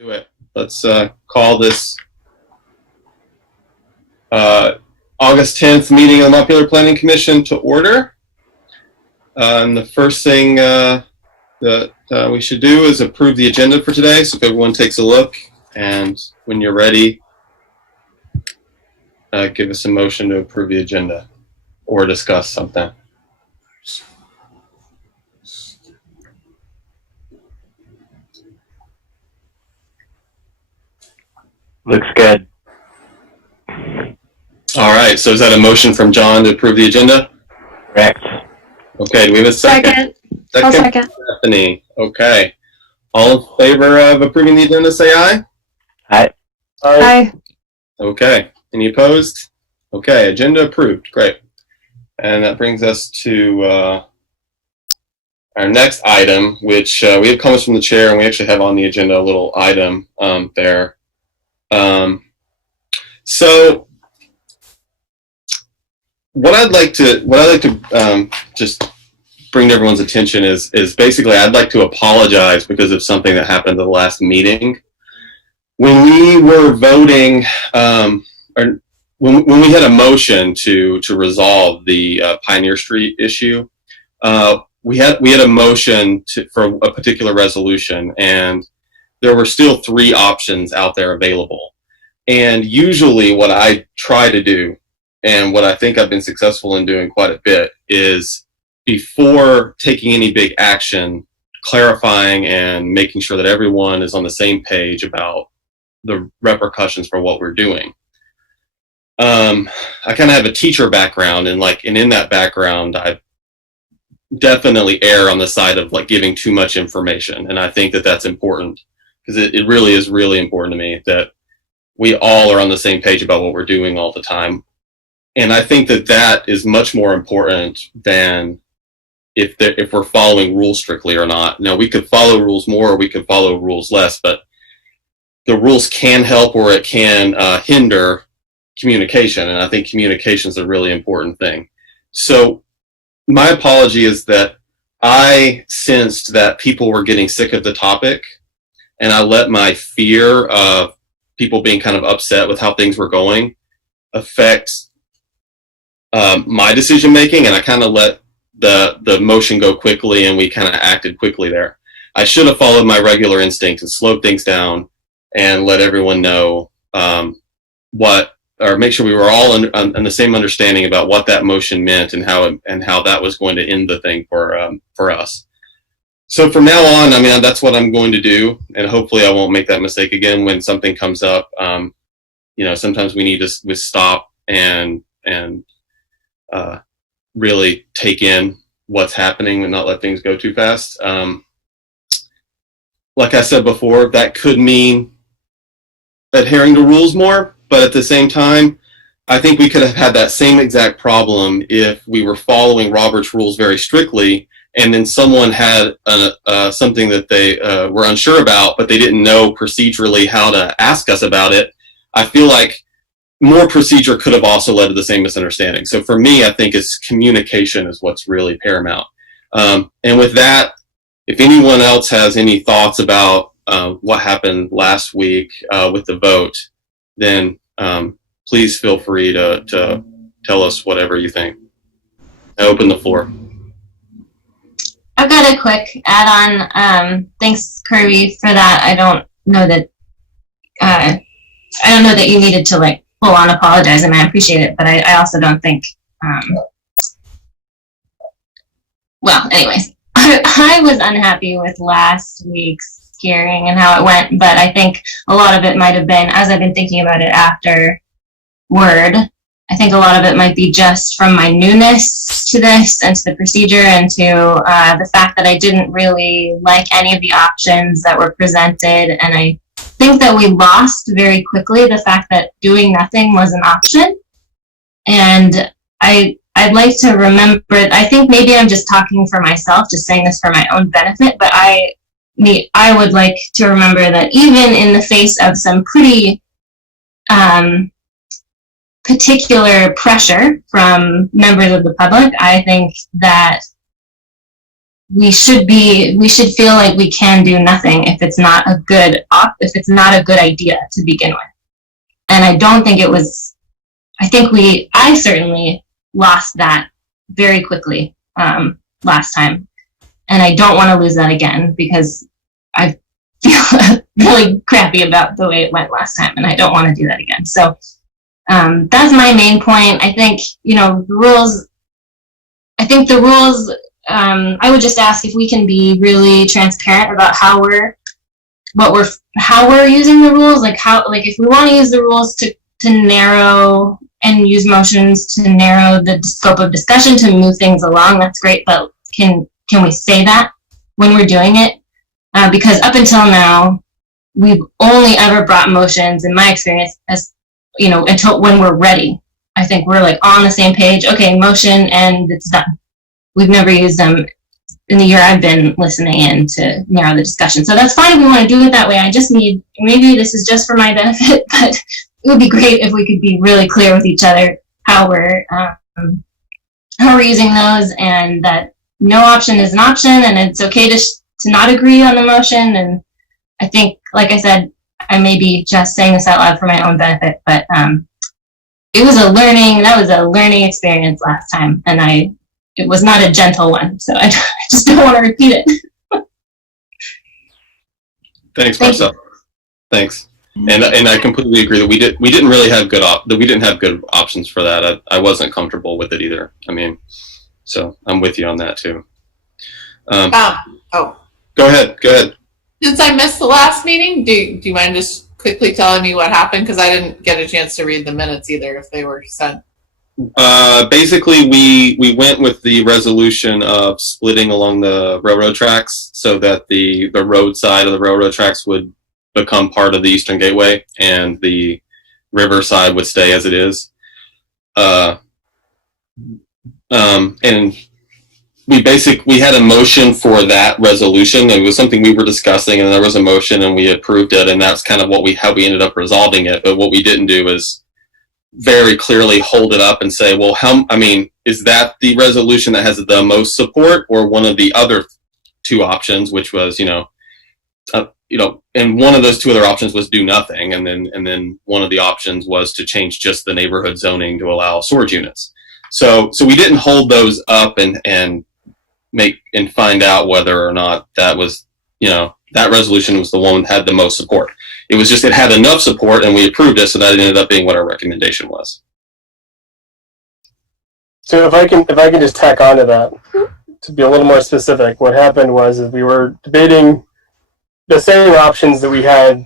Do it. Let's call this August 10th meeting of the Montpelier Planning Commission to order. And the first thing that we should do is approve the agenda for today. So if everyone takes a look, and when you're ready, give us a motion to approve the agenda or discuss something. Looks good. All right, so is that a motion from John to approve the agenda? Correct. Okay, do we have a second? I'll second. Stephanie. Okay. All in favor of approving the agenda, say aye. Aye. Aye. Okay. Any opposed? Okay, agenda approved. Great. And that brings us to our next item, which we have comments from the chair, and we actually have on the agenda a little item there. So what I'd like to just bring to everyone's attention is basically I'd like to apologize because of something that happened at the last meeting. When we were voting, or when we had a motion to resolve the Pioneer Street issue, we had a motion for a particular resolution, and there were still 3 options out there available. And usually what I try to do, and what I think I've been successful in doing quite a bit, is before taking any big action, clarifying and making sure that everyone is on the same page about the repercussions for what we're doing. I kind of have a teacher background, and in that background, I definitely err on the side of giving too much information. And I think that that's important, because it really is really important to me that we all are on the same page about what we're doing all the time. And I think that that is much more important than if we're following rules strictly or not. Now, we could follow rules more or we could follow rules less, but the rules can help or it can hinder communication. And I think communication is a really important thing. So my apology is that I sensed that people were getting sick of the topic, and I let my fear of people being kind of upset with how things were going affect my decision making, and I kind of let the motion go quickly, and we kind of acted quickly there. I should have followed my regular instinct and slowed things down and let everyone know or make sure we were all on the same understanding about what that motion meant and how that was going to end the thing for us. So from now on, I mean, that's what I'm going to do, and hopefully I won't make that mistake again when something comes up. Sometimes we need to stop and really take in what's happening and not let things go too fast. Like I said before, that could mean adhering to rules more, but at the same time, I think we could have had that same exact problem if we were following Robert's rules very strictly, and then someone had something that they were unsure about, but they didn't know procedurally how to ask us about it. I feel like more procedure could have also led to the same misunderstanding. So for me, I think it's communication is what's really paramount. And with that, if anyone else has any thoughts about what happened last week with the vote, then please feel free to tell us whatever you think. I open the floor. I've got a quick add-on. Thanks, Kirby, for that. I don't know that you needed to full on apologize. I mean, I appreciate it, but I also don't think. Well, anyways, I was unhappy with last week's hearing and how it went, but I think a lot of it might have been, as I've been thinking about it afterward, I think a lot of it might be just from my newness to this and to the procedure and to the fact that I didn't really like any of the options that were presented. And I think that we lost very quickly the fact that doing nothing was an option. And I'd like to remember, I think maybe I'm just talking for myself, just saying this for my own benefit, but I would like to remember that even in the face of some pretty particular pressure from members of the public, I think that we should feel like we can do nothing if it's not a good idea to begin with. And I don't think it was. I certainly lost that very quickly last time, and I don't want to lose that again because I feel really crappy about the way it went last time, and I don't want to do that again. So that's my main point. I think the rules. I would just ask if we can be really transparent about how we're using the rules. Like if we want to use the rules to narrow and use motions to narrow the scope of discussion to move things along, that's great. But can we say that when we're doing it? Because up until now, we've only ever brought motions, in my experience, as until when we're ready. I think we're like on the same page. Okay, motion, and it's done. We've never used them in the year I've been listening in to narrow the discussion. So that's fine if we want to do it that way. I just need, maybe this is just for my benefit, but it would be great if we could be really clear with each other how we're using those, and that no option is an option, and it's okay to not agree on the motion. And I think, like I said, I may be just saying this out loud for my own benefit, but that was a learning experience last time, and it was not a gentle one, so I just don't want to repeat it. Thanks, Marcel. Thanks. And I completely agree that we didn't really have good options for that. I wasn't comfortable with it either. I mean, so I'm with you on that too. Go ahead. Since I missed the last meeting, do you mind just quickly telling me what happened? Because I didn't get a chance to read the minutes either, if they were sent. Basically, we went with the resolution of splitting along the railroad tracks so that the road side of the railroad tracks would become part of the Eastern Gateway, and the river side would stay as it is. And we had a motion for that resolution. It was something we were discussing, and there was a motion, and we approved it, and that's kind of how we ended up resolving it. But what we didn't do is very clearly hold it up and say, well, is that the resolution that has the most support, or one of the other two options, which was, and one of those two other options was do nothing, and then one of the options was to change just the neighborhood zoning to allow storage units. So we didn't hold those up and find out whether or not that was, that resolution was the one that had the most support. It was just, it had enough support, and we approved it, so that ended up being what our recommendation was. So if I can just tack on to that, to be a little more specific, what happened was we were debating the same options that we had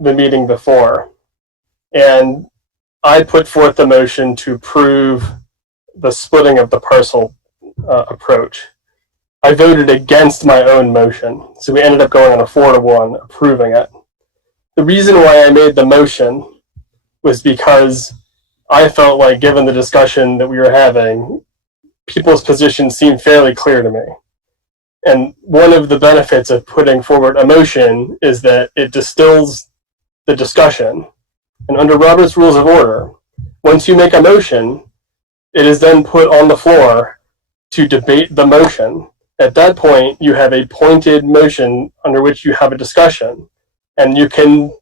the meeting before, and I put forth the motion to approve the splitting of the parcel approach. I voted against my own motion, so we ended up going on a 4-1 approving it. The reason why I made the motion was because I felt like, given the discussion that we were having, people's positions seemed fairly clear to me. And one of the benefits of putting forward a motion is that it distills the discussion. And under Robert's Rules of Order, once you make a motion, it is then put on the floor to debate the motion. At that point, you have a pointed motion under which you have a discussion, and you can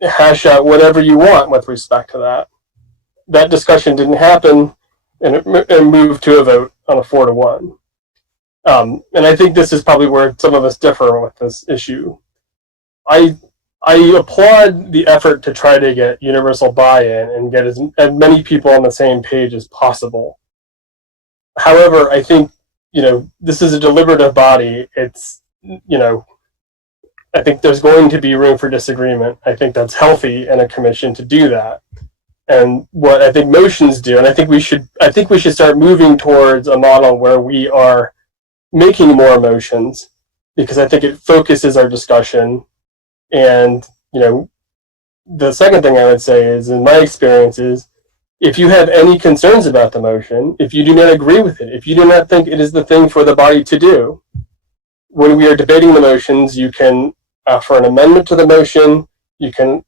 hash out whatever you want with respect to that. That discussion didn't happen, and it moved to a vote on a 4-1. And I think this is probably where some of us differ with this issue. I applaud the effort to try to get universal buy-in and get as many people on the same page as possible. However, I think, this is a deliberative body. It's, I think there's going to be room for disagreement. I think that's healthy in a commission to do that. And what I think motions do, and I think we should start moving towards a model where we are making more motions, because I think it focuses our discussion. And, the second thing I would say is, in my experience, is if you have any concerns about the motion, if you do not agree with it, if you do not think it is the thing for the body to do, when we are debating the motions, you can offer an amendment to the motion. You can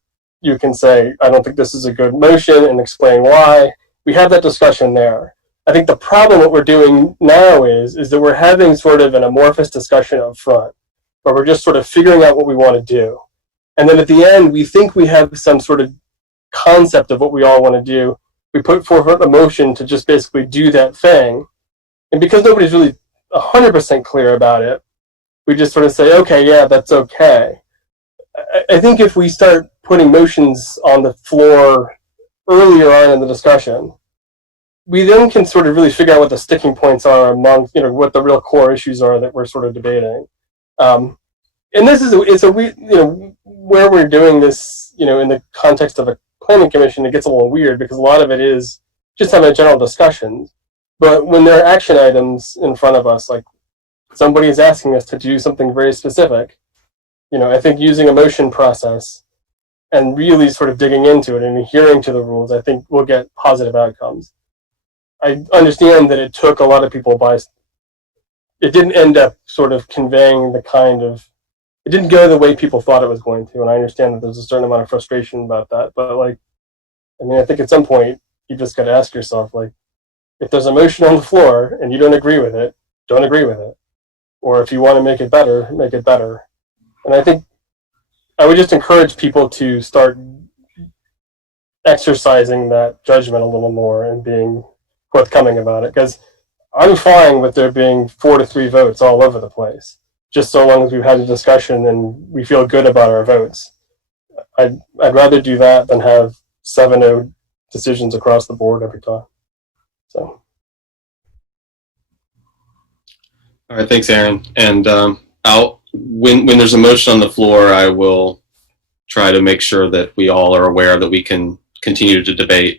say, I don't think this is a good motion, and explain why. We have that discussion there. I think the problem what we're doing now is that we're having sort of an amorphous discussion up front, where we're just sort of figuring out what we want to do. And then at the end, we think we have some sort of concept of what we all want to do. We put forth a motion to just basically do that thing. And because nobody's really 100% clear about it, we just sort of say, okay, yeah, that's okay. I think if we start putting motions on the floor earlier on in the discussion, we then can sort of really figure out what the sticking points are among, what the real core issues are that we're sort of debating. And this is, where we're doing this, in the context of a planning commission, it gets a little weird because a lot of it is just having a general discussion. But when there are action items in front of us, like somebody is asking us to do something very specific, I think using a motion process and really sort of digging into it and adhering to the rules, I think we'll get positive outcomes. I understand that it took a lot of people by, it didn't end up sort of conveying it didn't go the way people thought it was going to, and I understand that there's a certain amount of frustration about that, but I think at some point, you just got to ask yourself, if there's a motion on the floor and you don't agree with it, don't agree with it. Or if you want to make it better, make it better. And I think I would just encourage people to start exercising that judgment a little more and being forthcoming about it, because I'm fine with there being 4-3 votes all over the place, just so long as we've had a discussion and we feel good about our votes. I'd rather do that than have 7-0 decisions across the board every time. So. All right, thanks, Aaron. And when there's a motion on the floor, I will try to make sure that we all are aware that we can continue to debate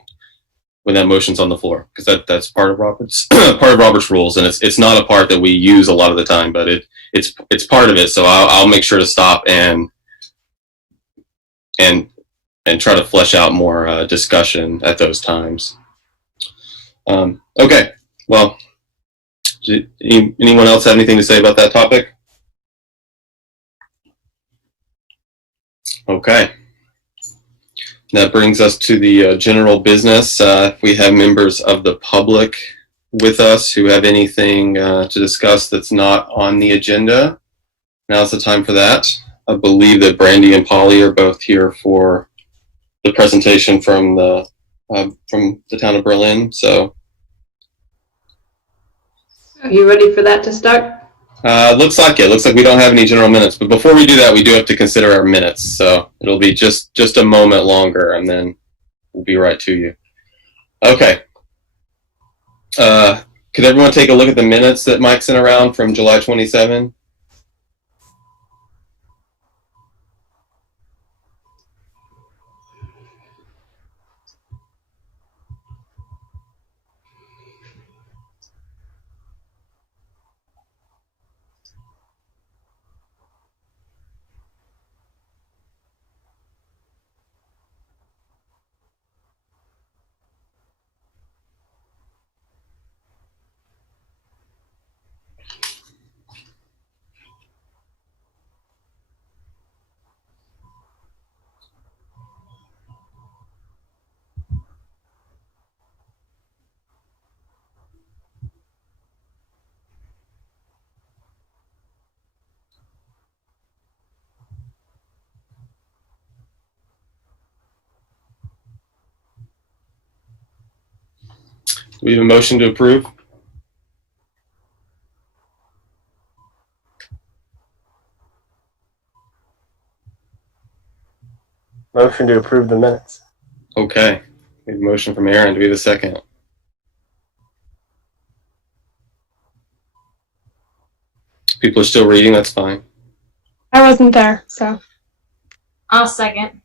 when that motion's on the floor, because that's part of Robert's rules, and it's not a part that we use a lot of the time, but it's part of it. So I'll make sure to stop and try to flesh out more discussion at those times. Okay, well, anyone else have anything to say about that topic? Okay. That brings us to the general business. If we have members of the public with us who have anything to discuss that's not on the agenda, now's the time for that. I believe that Brandy and Polly are both here for the presentation from the town of Berlin. So, are you ready for that to start? looks like it. Looks like we don't have any general minutes. But before we do that, we do have to consider our minutes. So it'll be just a moment longer, and then we'll be right to you. Okay. Could everyone take a look at the minutes that Mike sent around from July 27? Do we have a motion to approve? Motion to approve the minutes. Okay. We have a motion from Aaron. Do we have a second? People are still reading. That's fine. I wasn't there, so. I'll second.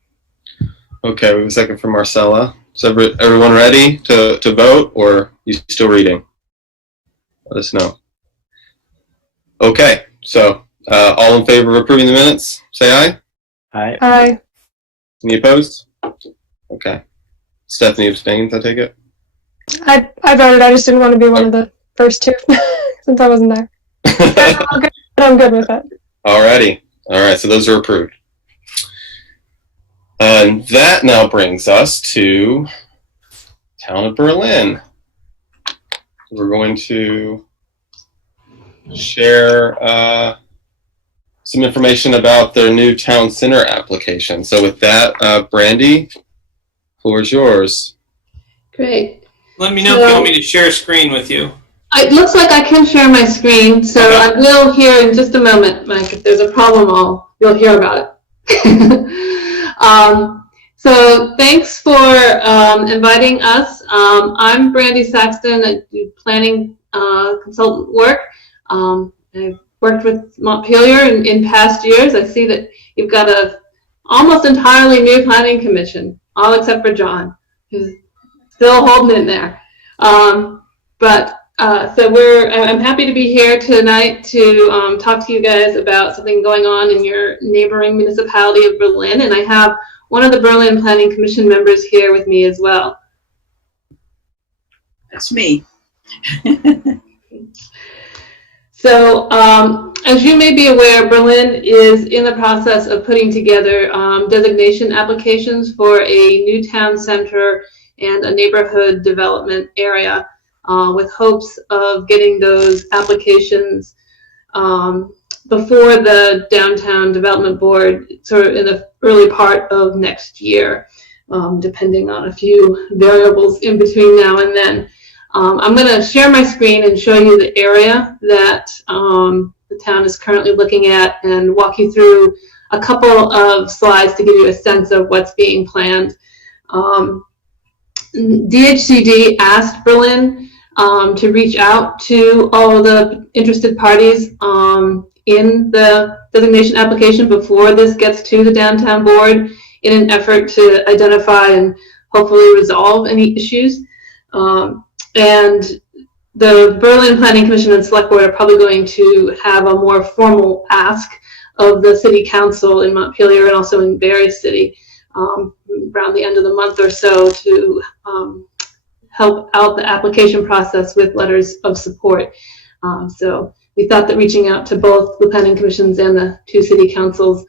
Okay, we have a second from Marcella. Is everyone ready to vote, or are you still reading? Let us know. Okay, so all in favor of approving the minutes, say aye. Aye. Aye. Any opposed? Okay. Stephanie abstains, I take it? I voted. I just didn't want to be one of the first two since I wasn't there. I'm good with it. Alrighty. Alright, so those are approved. And that now brings us to Town of Berlin. we're going to share some information about their new town center application. So with that, Brandy, floor is yours. Great. Let me know if you want me to share a screen with you. It looks like I can share my screen, so Okay. I will hear in just a moment, Mike. If there's a problem, you'll hear about it. So thanks for inviting us. I'm Brandy Saxton. I do planning consultant work. I've worked with Montpelier in past years. I see that you've got a almost entirely new planning commission, all except for John, who's still holding in there. So I'm happy to be here tonight to talk to you guys about something going on in your neighboring municipality of Berlin, and I have one of the Berlin Planning Commission members here with me as well. That's me. So, as you may be aware, Berlin is in the process of putting together designation applications for a new town center and a neighborhood development area, with hopes of getting those applications before the Downtown Development Board sort of in the early part of next year, depending on a few variables in between now and then. I'm going to share my screen and show you the area that the town is currently looking at and walk you through a couple of slides to give you a sense of what's being planned. DHCD asked Berlin to reach out to all the interested parties in the designation application before this gets to the downtown board in an effort to identify and hopefully resolve any issues. And the Berlin Planning Commission and Select Board are probably going to have a more formal ask of the City Council in Montpelier and also in Barre City around the end of the month or so to help out the application process with letters of support. So we thought that reaching out to both the planning commissions and the two city councils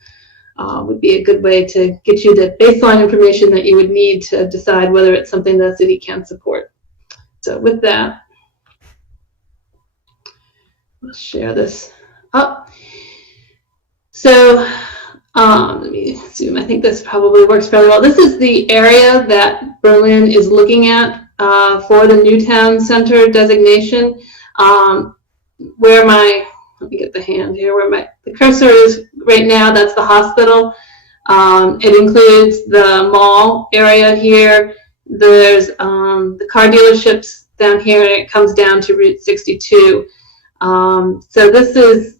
would be a good way to get you the baseline information that you would need to decide whether it's something the city can support. So with that, let's share this up. So let me zoom. I think this probably works fairly well. This is the area that Berlin is looking at for the new town center designation. Let me get the hand here, where the cursor is right now, that's the hospital. It includes the mall area here. There's the car dealerships down here, and it comes down to Route 62. So this is,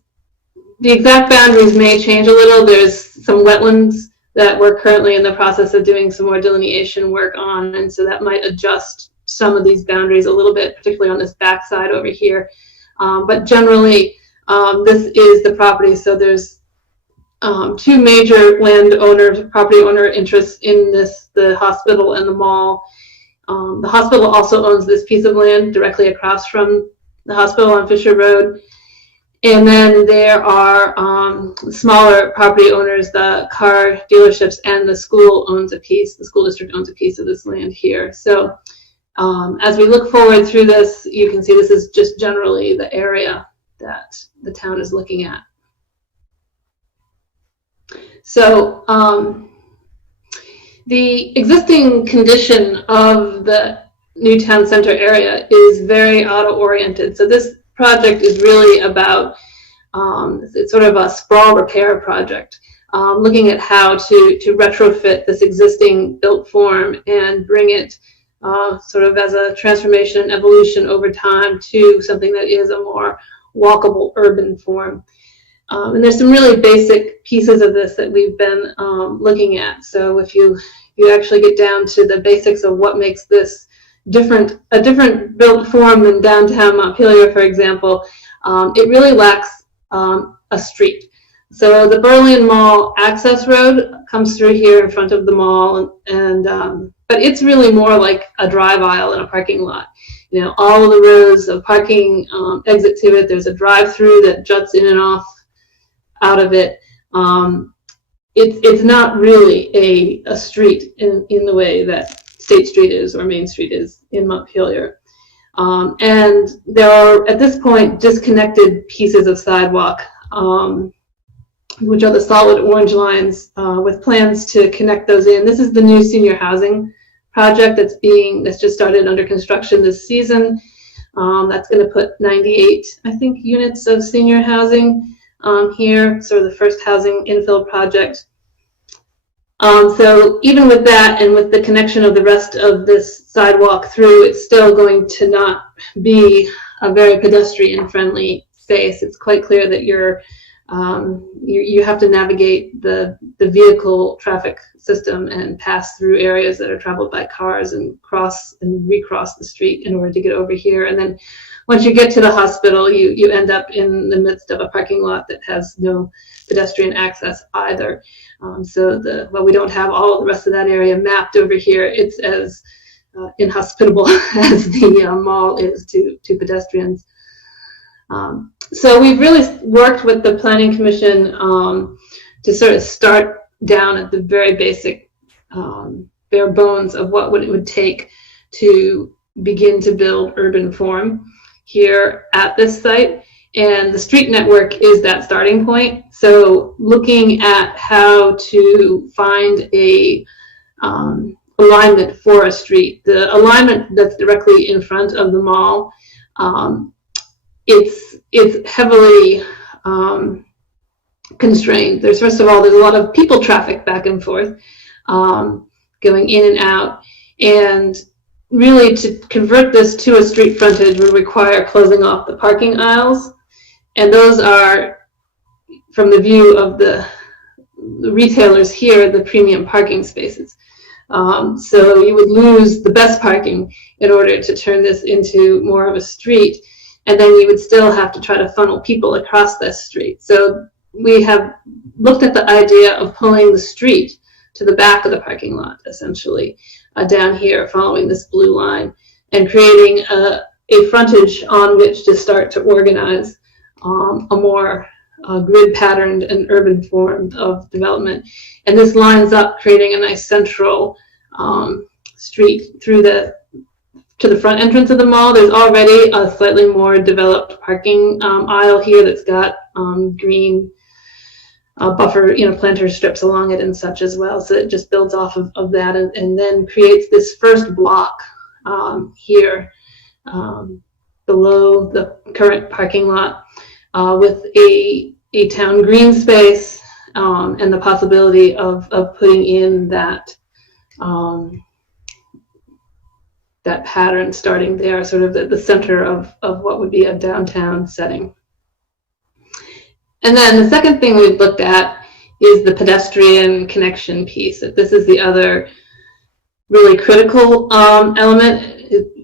the exact boundaries may change a little. There's some wetlands that we're currently in the process of doing some more delineation work on, and so that might adjust some of these boundaries a little bit, particularly on this back side over here. But generally, this is the property. So there's two major property owner interests in this, the hospital and the mall. The hospital also owns this piece of land directly across from the hospital on Fisher Road. And then there are smaller property owners, the car dealerships, and the school owns a piece, the school district owns a piece of this land here. So as we look forward through this, you can see this is just generally the area that the town is looking at. So the existing condition of the new town center area is very auto-oriented. So this project is really about, it's sort of a sprawl repair project, looking at how to retrofit this existing built form and bring it sort of as a transformation and evolution over time to something that is a more walkable urban form. And there's some really basic pieces of this that we've been looking at. So if you actually get down to the basics of what makes this a different built form than downtown Montpelier, for example, it really lacks a street. So the Berlin Mall access road comes through here in front of the mall, but it's really more like a drive aisle in a parking lot. You know, all of the rows of parking exit to it. There's a drive-through that juts in and off out of it. It's not really a street in the way that State Street is or Main Street is in Montpelier. And there are, at this point, disconnected pieces of sidewalk, which are the solid orange lines, with plans to connect those in. This is the new senior housing project that's just started under construction this season. That's going to put 98, I think, units of senior housing here, sort of the first housing infill project. So even with that and with the connection of the rest of this sidewalk through, it's still going to not be a very pedestrian-friendly space. It's quite clear that you have to navigate the vehicle traffic system and pass through areas that are traveled by cars and cross and recross the street in order to get over here. And then once you get to the hospital, you end up in the midst of a parking lot that has no pedestrian access either. So while we don't have all of the rest of that area mapped over here, it's as inhospitable as the mall is to pedestrians. So we've really worked with the Planning Commission to sort of start down at the very basic bare bones of what it would take to begin to build urban form here at this site. And the street network is that starting point. So looking at how to find a alignment for a street, the alignment that's directly in front of the mall, it's heavily constrained. First of all, there's a lot of people traffic back and forth, going in and out, and really to convert this to a street frontage would require closing off the parking aisles, and those are, from the view of the retailers here, the premium parking spaces. So you would lose the best parking in order to turn this into more of a street, and then you would still have to try to funnel people across this street. So we have looked at the idea of pulling the street to the back of the parking lot, essentially, down here, following this blue line, and creating a frontage on which to start to organize a more grid-patterned and urban form of development. And this lines up, creating a nice central street through to the front entrance of the mall. There's already a slightly more developed parking aisle here that's got green buffer, planter strips along it and such as well. So it just builds off of that and then creates this first block here below the current parking lot with a town green space and the possibility of putting in that that pattern starting there, sort of the center of what would be a downtown setting. And then the second thing we've looked at is the pedestrian connection piece. This is the other really critical element.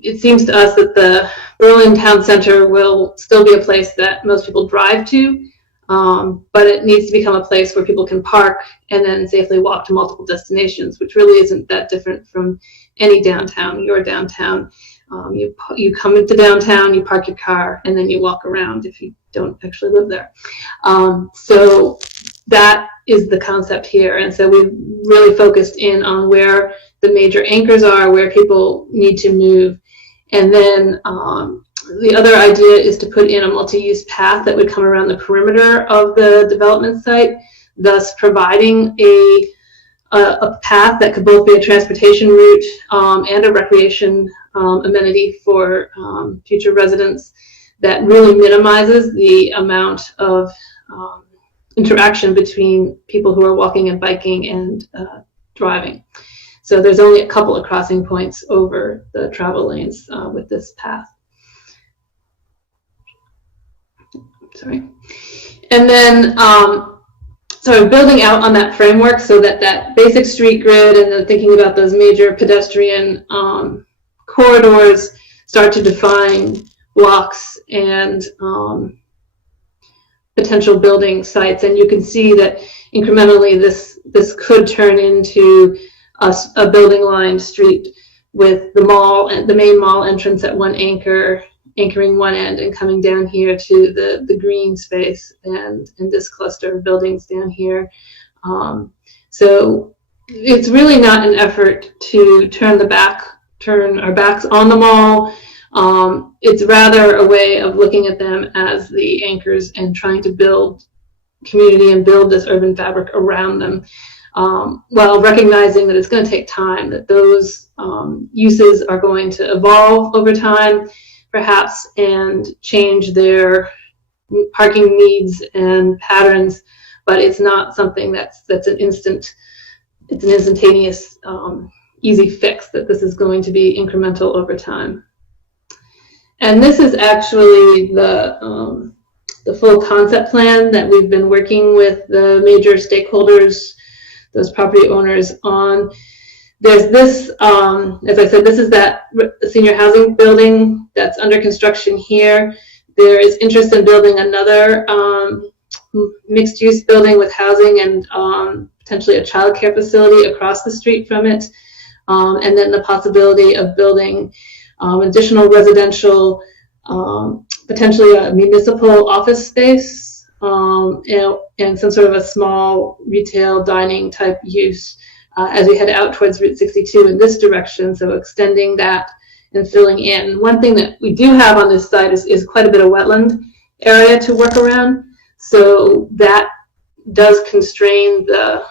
It seems to us that the Berlin Town Center will still be a place that most people drive to, but it needs to become a place where people can park and then safely walk to multiple destinations, which really isn't that different from any downtown. Your downtown, you come into downtown, you park your car, and then you walk around if you don't actually live there. So that is the concept here. And so we've really focused in on where the major anchors are, where people need to move. And then the other idea is to put in a multi-use path that would come around the perimeter of the development site, thus providing a path that could both be a transportation route and a recreation amenity for future residents that really minimizes the amount of interaction between people who are walking and biking and driving. So there's only a couple of crossing points over the travel lanes with this path. Sorry. And then so building out on that framework so that basic street grid and then thinking about those major pedestrian corridors start to define blocks and potential building sites. And you can see that incrementally this could turn into a building lined street with the mall and the main mall entrance at one anchoring one end and coming down here to the green space and this cluster of buildings down here. So it's really not an effort to turn our backs on the mall It's rather a way of looking at them as the anchors and trying to build community and build this urban fabric around them, while recognizing that it's going to take time, that those uses are going to evolve over time, perhaps, and change their parking needs and patterns, but it's not something that's an instantaneous easy fix, that this is going to be incremental over time. And this is actually the full concept plan that we've been working with the major stakeholders, those property owners, on. There's this, as I said, this is that senior housing building that's under construction here. There is interest in building another mixed-use building with housing and potentially a child care facility across the street from it. And then the possibility of building additional residential, potentially a municipal office space, and some sort of a small retail dining type use as we head out towards Route 62 in this direction. So extending that and filling in. One thing that we do have on this site is quite a bit of wetland area to work around. So that does constrain the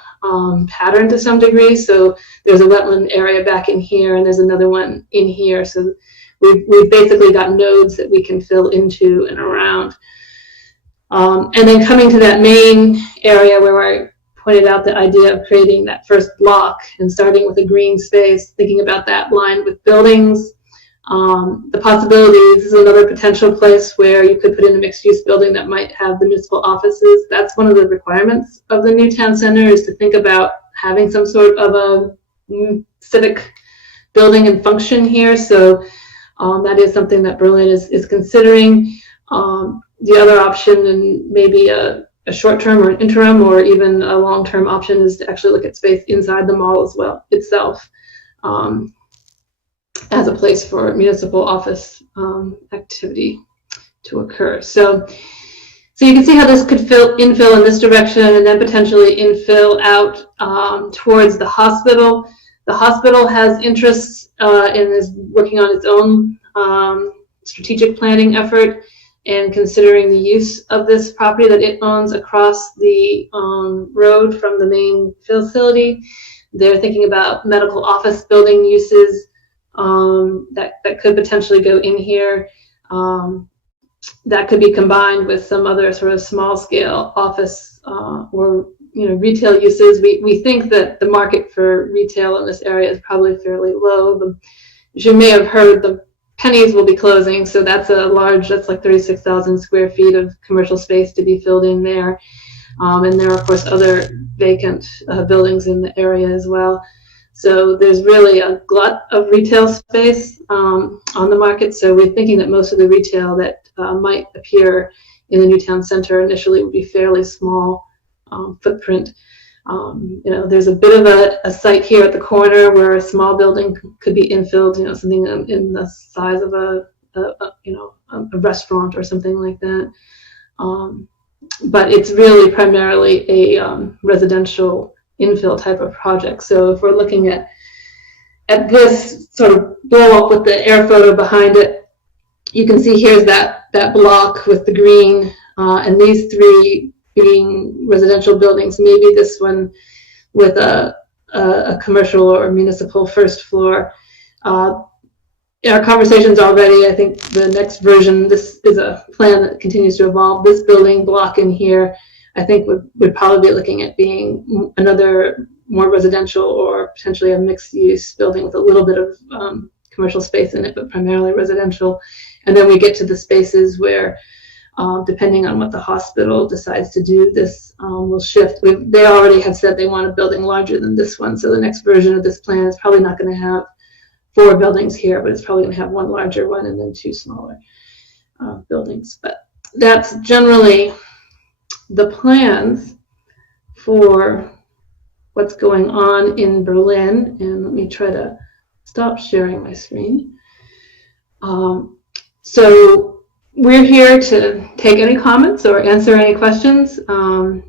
pattern to some degree. So there's a wetland area back in here, and there's another one in here. So we've basically got nodes that we can fill into and around. And then coming to that main area where I pointed out the idea of creating that first block and starting with a green space, thinking about that lined with buildings. The possibilities is another potential place where you could put in a mixed-use building that might have the municipal offices. That's one of the requirements of the new town center, is to think about having some sort of a civic building and function here. So that is something that Berlin is considering. The other option, and maybe a short-term or an interim or even a long-term option, is to actually look at space inside the mall as well itself, as a place for municipal office activity to occur. So you can see how this could infill in this direction, and then potentially infill out towards the hospital. The hospital has interests and is working on its own strategic planning effort and considering the use of this property that it owns across the road from the main facility. They're thinking about medical office building uses that could potentially go in here. That could be combined with some other sort of small scale office or retail uses. We think that the market for retail in this area is probably fairly low. As you may have heard, the Pennies will be closing, so that's like 36,000 square feet of commercial space to be filled in there. And there are, of course, other vacant buildings in the area as well. So there's really a glut of retail space on the market. So we're thinking that most of the retail that might appear in the new town center initially would be fairly small footprint. There's a bit of a site here at the corner where a small building could be infilled, something in the size of a restaurant or something like that. But it's really primarily a residential infill type of project. So if we're looking at this sort of blow up with the air photo behind it, you can see here's that block with the green, and these three being residential buildings, maybe this one with a commercial or municipal first floor. Our conversations already, I think the next version, this is a plan that continues to evolve. This building block in here, I think would probably be looking at being another more residential or potentially a mixed use building with a little bit of commercial space in it, but primarily residential. And then we get to the spaces where, depending on what the hospital decides to do, this will shift. They already have said they want a building larger than this one, so the next version of this plan is probably not going to have 4 buildings here, but it's probably going to have 1 larger one and then 2 smaller buildings. But that's generally the plans for what's going on in Berlin. And let me try to stop sharing my screen. So we're here to take any comments or answer any questions that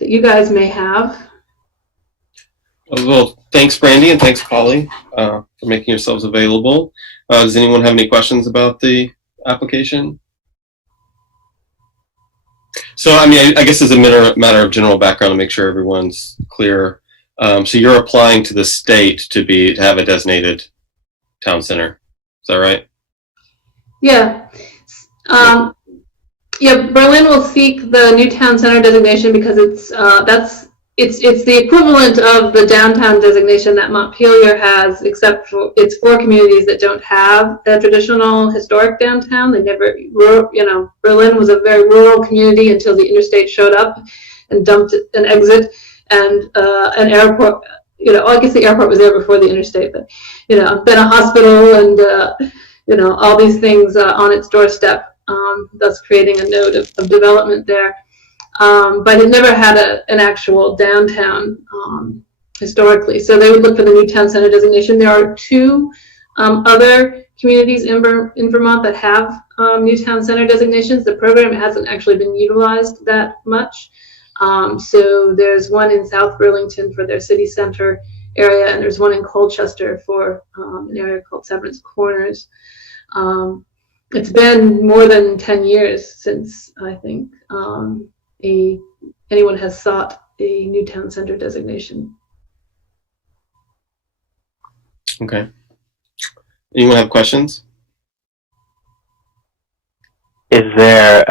you guys may have. Well, thanks, Brandy, and thanks, Polly, for making yourselves available. Does anyone have any questions about the application? So, I mean, I guess as a matter of general background to make sure everyone's clear. So you're applying to the state to have a designated town center. Is that right? Yeah. Yeah, Berlin will seek the new town center designation because it's the equivalent of the downtown designation that Montpelier has, except for it's 4 communities that don't have a traditional historic downtown. They never, Berlin was a very rural community until the interstate showed up and dumped an exit and an airport. I guess the airport was there before the interstate, but then a hospital and all these things on its doorstep, thus creating a node of development there. But it never had an actual downtown historically. So they would look for the new town center designation. There are 2 other communities in Vermont that have new town center designations. The program hasn't actually been utilized that much. So there's one in South Burlington for their city center area, and there's one in Colchester for an area called Severance Corners. It's been more than 10 years since, I think, anyone has sought a new town center designation. Okay. Anyone have questions? Is there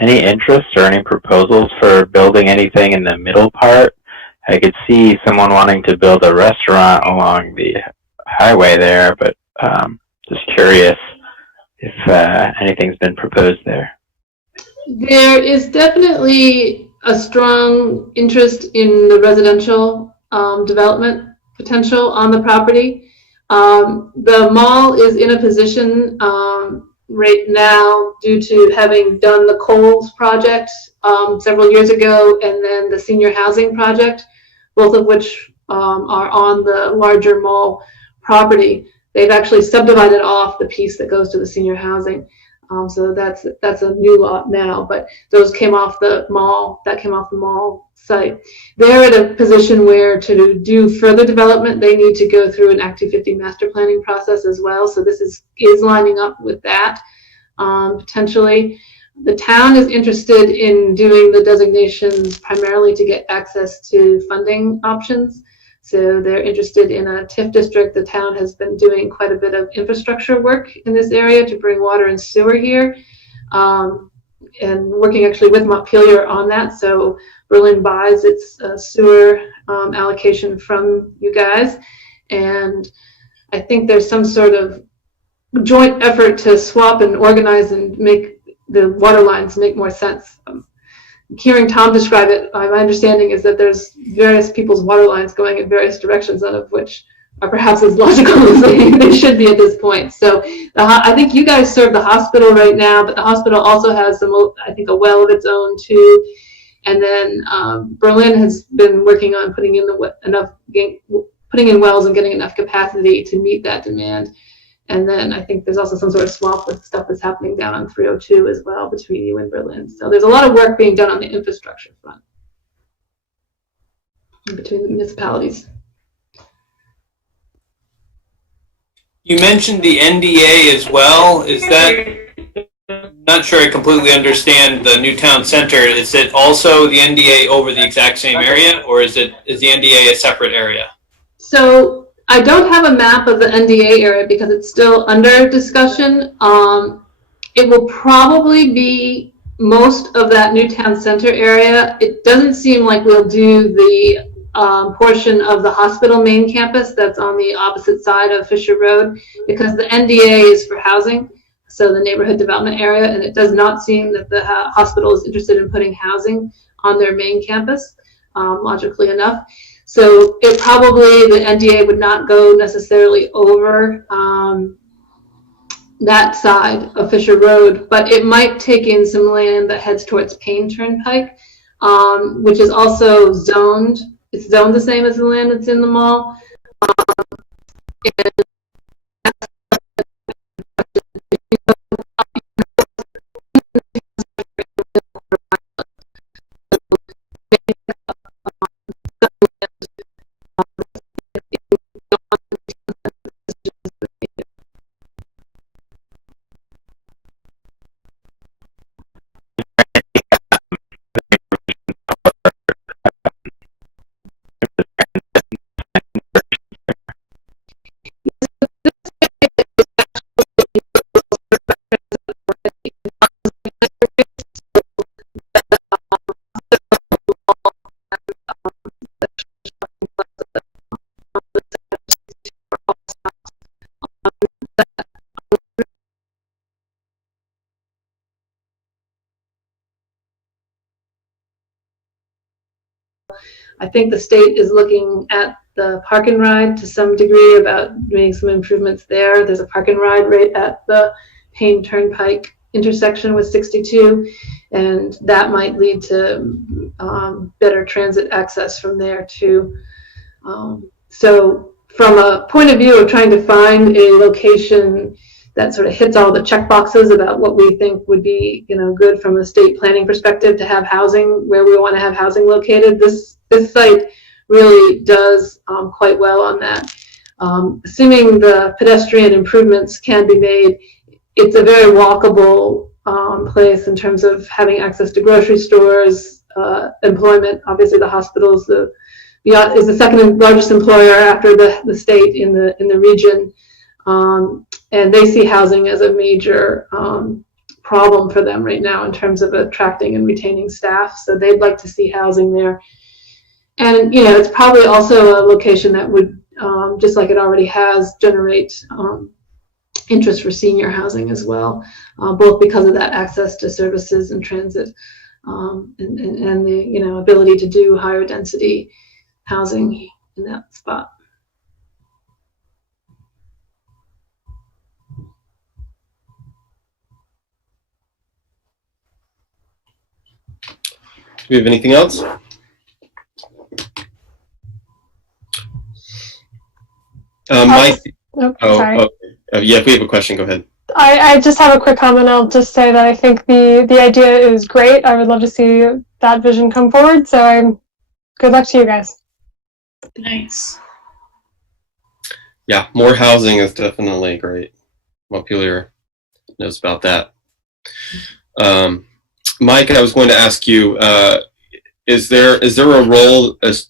any interest or any proposals for building anything in the middle part? I could see someone wanting to build a restaurant along the highway there, but just curious if anything's been proposed there. There is definitely a strong interest in the residential development potential on the property. The mall is in a position right now due to having done the Coles project several years ago and then the senior housing project, both of which are on the larger mall property. They've actually subdivided off the piece that goes to the senior housing. So that's a new lot now, but those came off the mall. That came off the mall site. They're at a position where to do further development, they need to go through an Act 250 master planning process as well. So this is lining up with that potentially. The town is interested in doing the designations primarily to get access to funding options. So they're interested in a TIF district. The town has been doing quite a bit of infrastructure work in this area to bring water and sewer here, and working actually with Montpelier on that. So Berlin buys its sewer allocation from you guys. And I think there's some sort of joint effort to swap and organize and make the water lines make more sense. Hearing Tom describe it, my understanding is that there's various people's water lines going in various directions, none of which are perhaps as logical as they should be at this point. So I think you guys serve the hospital right now, but the hospital also has I think a well of its own too. And then Berlin has been working on putting in wells and getting enough capacity to meet that demand. And then I think there's also some sort of swap with stuff that's happening down on 302 as well between you and Berlin. So there's a lot of work being done on the infrastructure front between the municipalities. You mentioned the NDA as well. Is that, not sure I completely understand the new town center. Is it also the NDA over the exact same area, or is the NDA a separate area? So I don't have a map of the NDA area because it's still under discussion. It will probably be most of that new town center area. It doesn't seem like we'll do the portion of the hospital main campus that's on the opposite side of Fisher Road because the NDA is for housing, so the neighborhood development area, and it does not seem that the hospital is interested in putting housing on their main campus, logically enough. So it probably, the NDA would not go necessarily over that side of Fisher Road, but it might take in some land that heads towards Payne Turnpike, which is also zoned. It's zoned the same as the land that's in the mall. And I think the state is looking at the park and ride to some degree about doing some improvements there. There's a park and ride right at the Payne Turnpike intersection with 62, and that might lead to better transit access from there too. So from a point of view of trying to find a location that sort of hits all the check boxes about what we think would be, good from a state planning perspective to have housing where we want to have housing located, this site really does quite well on that. Assuming the pedestrian improvements can be made, it's a very walkable place in terms of having access to grocery stores, employment. Obviously, the hospital is the second largest employer after the state in the region, and they see housing as a major problem for them right now in terms of attracting and retaining staff. So they'd like to see housing there, and it's probably also a location that would, just like it already has, generate interest for senior housing as well, both because of that access to services and transit, and the ability to do higher density housing in that spot. Do we have anything else? Mike? Sorry. Yeah, if we have a question, go ahead. I just have a quick comment. I'll just say that I think the idea is great. I would love to see that vision come forward. So good luck to you guys. Thanks. Yeah, more housing is definitely great. Montpelier knows about that. Mike, I was going to ask you, is there a role as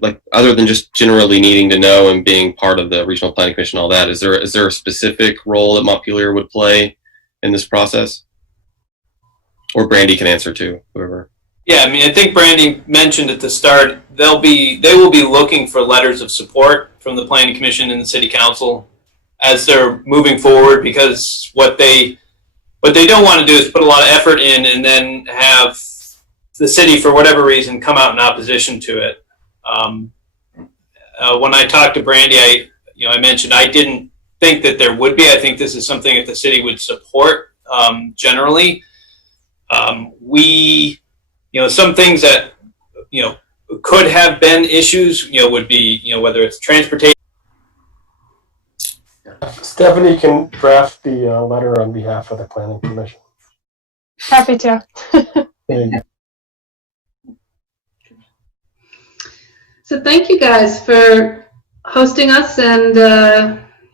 like other than just generally needing to know and being part of the Regional Planning Commission, all that, is there a specific role that Montpelier would play in this process? Or Brandy can answer too, whoever. Yeah, I mean, I think Brandy mentioned at the start, they will be looking for letters of support from the Planning Commission and the City Council as they're moving forward, because what they don't want to do is put a lot of effort in and then have the city, for whatever reason, come out in opposition to it. When I talked to Brandy, I mentioned I didn't think that there would be. I think this is something that the city would support generally. Some things that could have been issues, would be whether it's transportation. Stephanie can draft the letter on behalf of the Planning Commission. Happy to. So thank you guys for hosting us and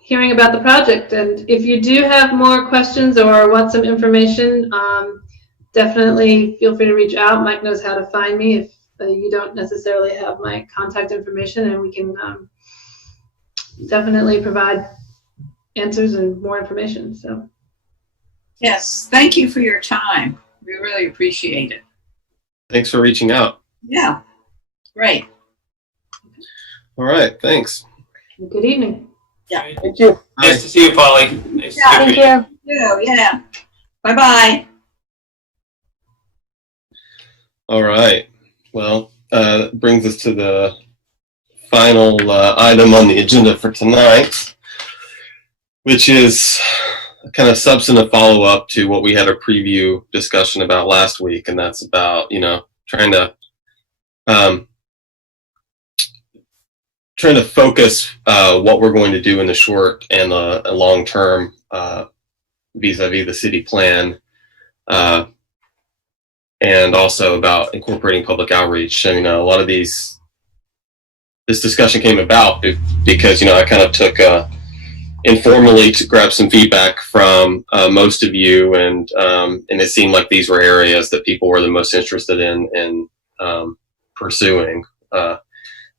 hearing about the project. And if you do have more questions or want some information, definitely feel free to reach out. Mike knows how to find me if you don't necessarily have my contact information, and we can definitely provide answers and more information. So Yes, thank you for your time. We really appreciate it. Thanks for reaching out. Yeah, great. All right, thanks. good evening. Yeah. Thank you. Nice to see you, Polly. Nice to Thank see you. you. Yeah. Bye-bye. All right. Well, brings us to the final item on the agenda for tonight, which is a kind of substantive follow-up to what we had a preview discussion about last week, and that's about trying to focus what we're going to do in the short and long term vis-a-vis the city plan, and also about incorporating public outreach. A lot of this discussion came about because I kind of took informally to grab some feedback from most of you, and it seemed like these were areas that people were the most interested in pursuing.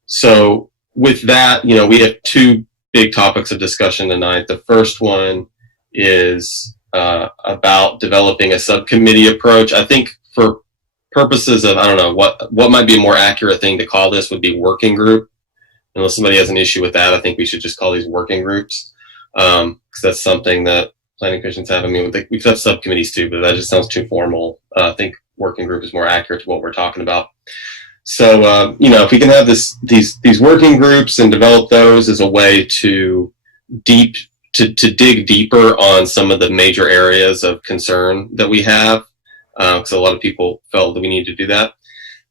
So with that, we have two big topics of discussion tonight. The first one is about developing a subcommittee approach. I think for purposes of, I don't know, what might be a more accurate thing to call this would be working group. Unless somebody has an issue with that, I think we should just call these working groups, because that's something that planning commissions have. I mean, we've got subcommittees too, but that just sounds too formal. I think working group is more accurate to what we're talking about. So, you know, if we can have these working groups and develop those as a way to dig deeper on some of the major areas of concern that we have, because a lot of people felt that we need to do that.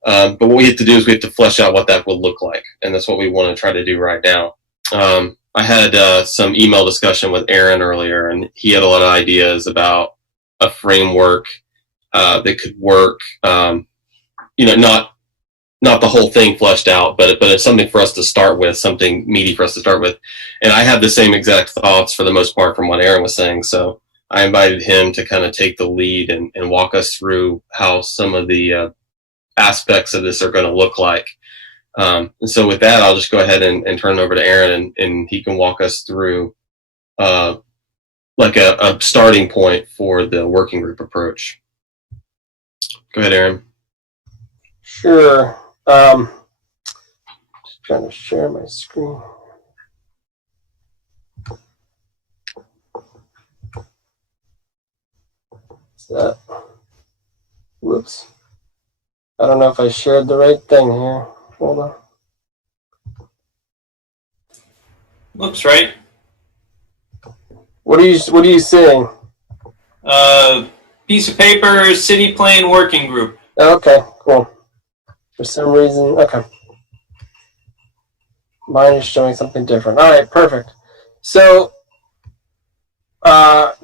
But what we have to do is we have to flesh out what that would look like, and that's what we want to try to do right now. I had some email discussion with Aaron earlier, and he had a lot of ideas about a framework that could work. You know, not the whole thing fleshed out, but it's something for us to start with, something meaty for us to start with. And I have the same exact thoughts for the most part from what Aaron was saying. So I invited him to kind of take the lead and walk us through how some of the aspects of this are going to look like. And so with that, I'll just go ahead and turn it over to Aaron, and he can walk us through like a starting point for the working group approach. Go ahead, Aaron. Sure. Just trying to share my screen. What's that? Whoops. I don't know if I shared the right thing here. Hold on. Looks right. What are you seeing? Piece of paper, city plan working group. Okay, cool. For some reason, okay. Mine is showing something different. All right, perfect. So, I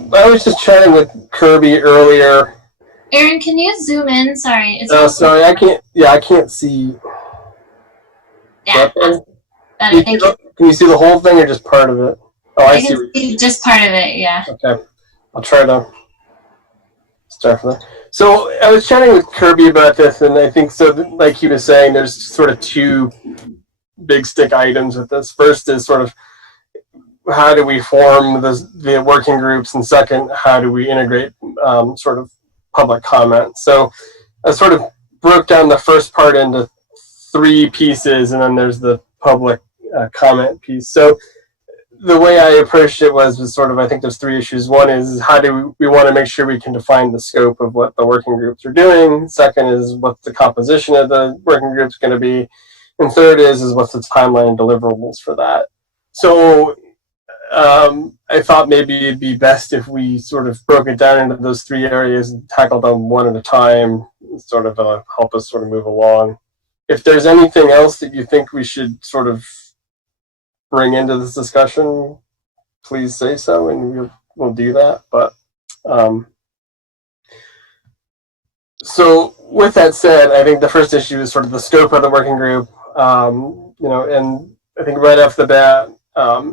was just chatting with Kirby earlier. Aaron, can you zoom in? Sorry. It's Sorry, I can't. Yeah, I can't see. Yeah, Can better. Thank you. you see the whole thing or just part of it? Oh, I see. can see just part of it. Yeah. Okay, I'll try to start from there. So I was chatting with Kirby about this, and I think so. Like he was saying, there's sort of two big stick items with this. First is sort of how do we form the working groups, and second, how do we integrate sort of public comment. So I sort of broke down the first part into three pieces, and then there's the public comment piece. So the way I approached it was sort of, I think there's three issues. One is how do we want to make sure we can define the scope of what the working groups are doing. Second is what the composition of the working group is going to be. And third is what's the timeline and deliverables for that. So I thought maybe it'd be best if we sort of broke it down into those three areas and tackled them one at a time, sort of help us sort of move along. If there's anything else that you think we should sort of bring into this discussion, please say so, and we'll do that. But so with that said, I think the first issue is sort of the scope of the working group. You know, and I think right off the bat,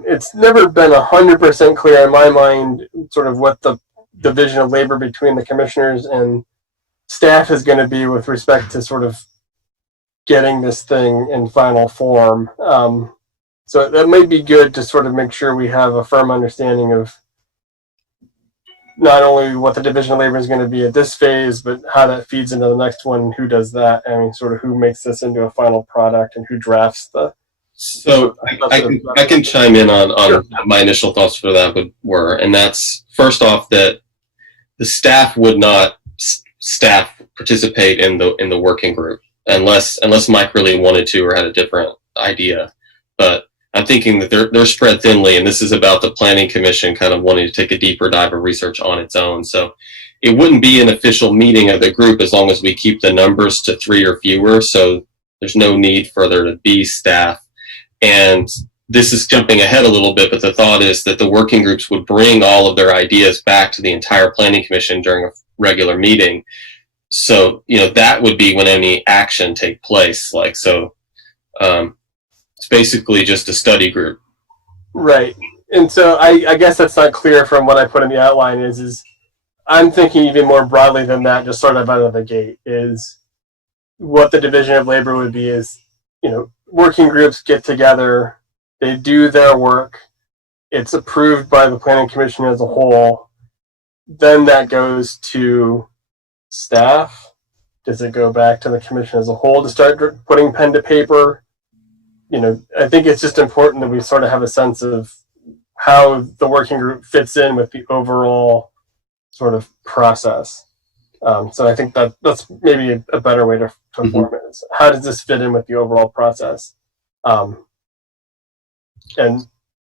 it's never been 100% clear in my mind sort of what the division of labor between the commissioners and staff is going to be with respect to sort of getting this thing in final form. So that might be good to sort of make sure we have a firm understanding of not only what the division of labor is going to be at this phase, but how that feeds into the next one, who does that. I mean, sort of who makes this into a final product and who drafts the. So I can chime in on sure. What my initial thoughts for that were, and that's first off that the staff would not participate in the working group unless Mike really wanted to or had a different idea. But I'm thinking that they're spread thinly, and this is about the Planning Commission kind of wanting to take a deeper dive of research on its own. So it wouldn't be an official meeting of the group as long as we keep the numbers to 3 or fewer. So there's no need for there to be staff. And this is jumping ahead a little bit, but the thought is that the working groups would bring all of their ideas back to the entire Planning Commission during a regular meeting. So, you know, that would be when any action take place. Like, so it's basically just a study group. Right. And so I guess that's not clear from what I put in the outline is I'm thinking even more broadly than that, just sort of out of the gate, is what the division of labor would be is, you know, working groups get together, they do their work, it's approved by the Planning Commission as a whole, then that goes to staff. Does it go back to the commission as a whole to start putting pen to paper? You know, I think it's just important that we sort of have a sense of how the working group fits in with the overall sort of process. So I think that's maybe a better way to performance? How does this fit in with the overall process? And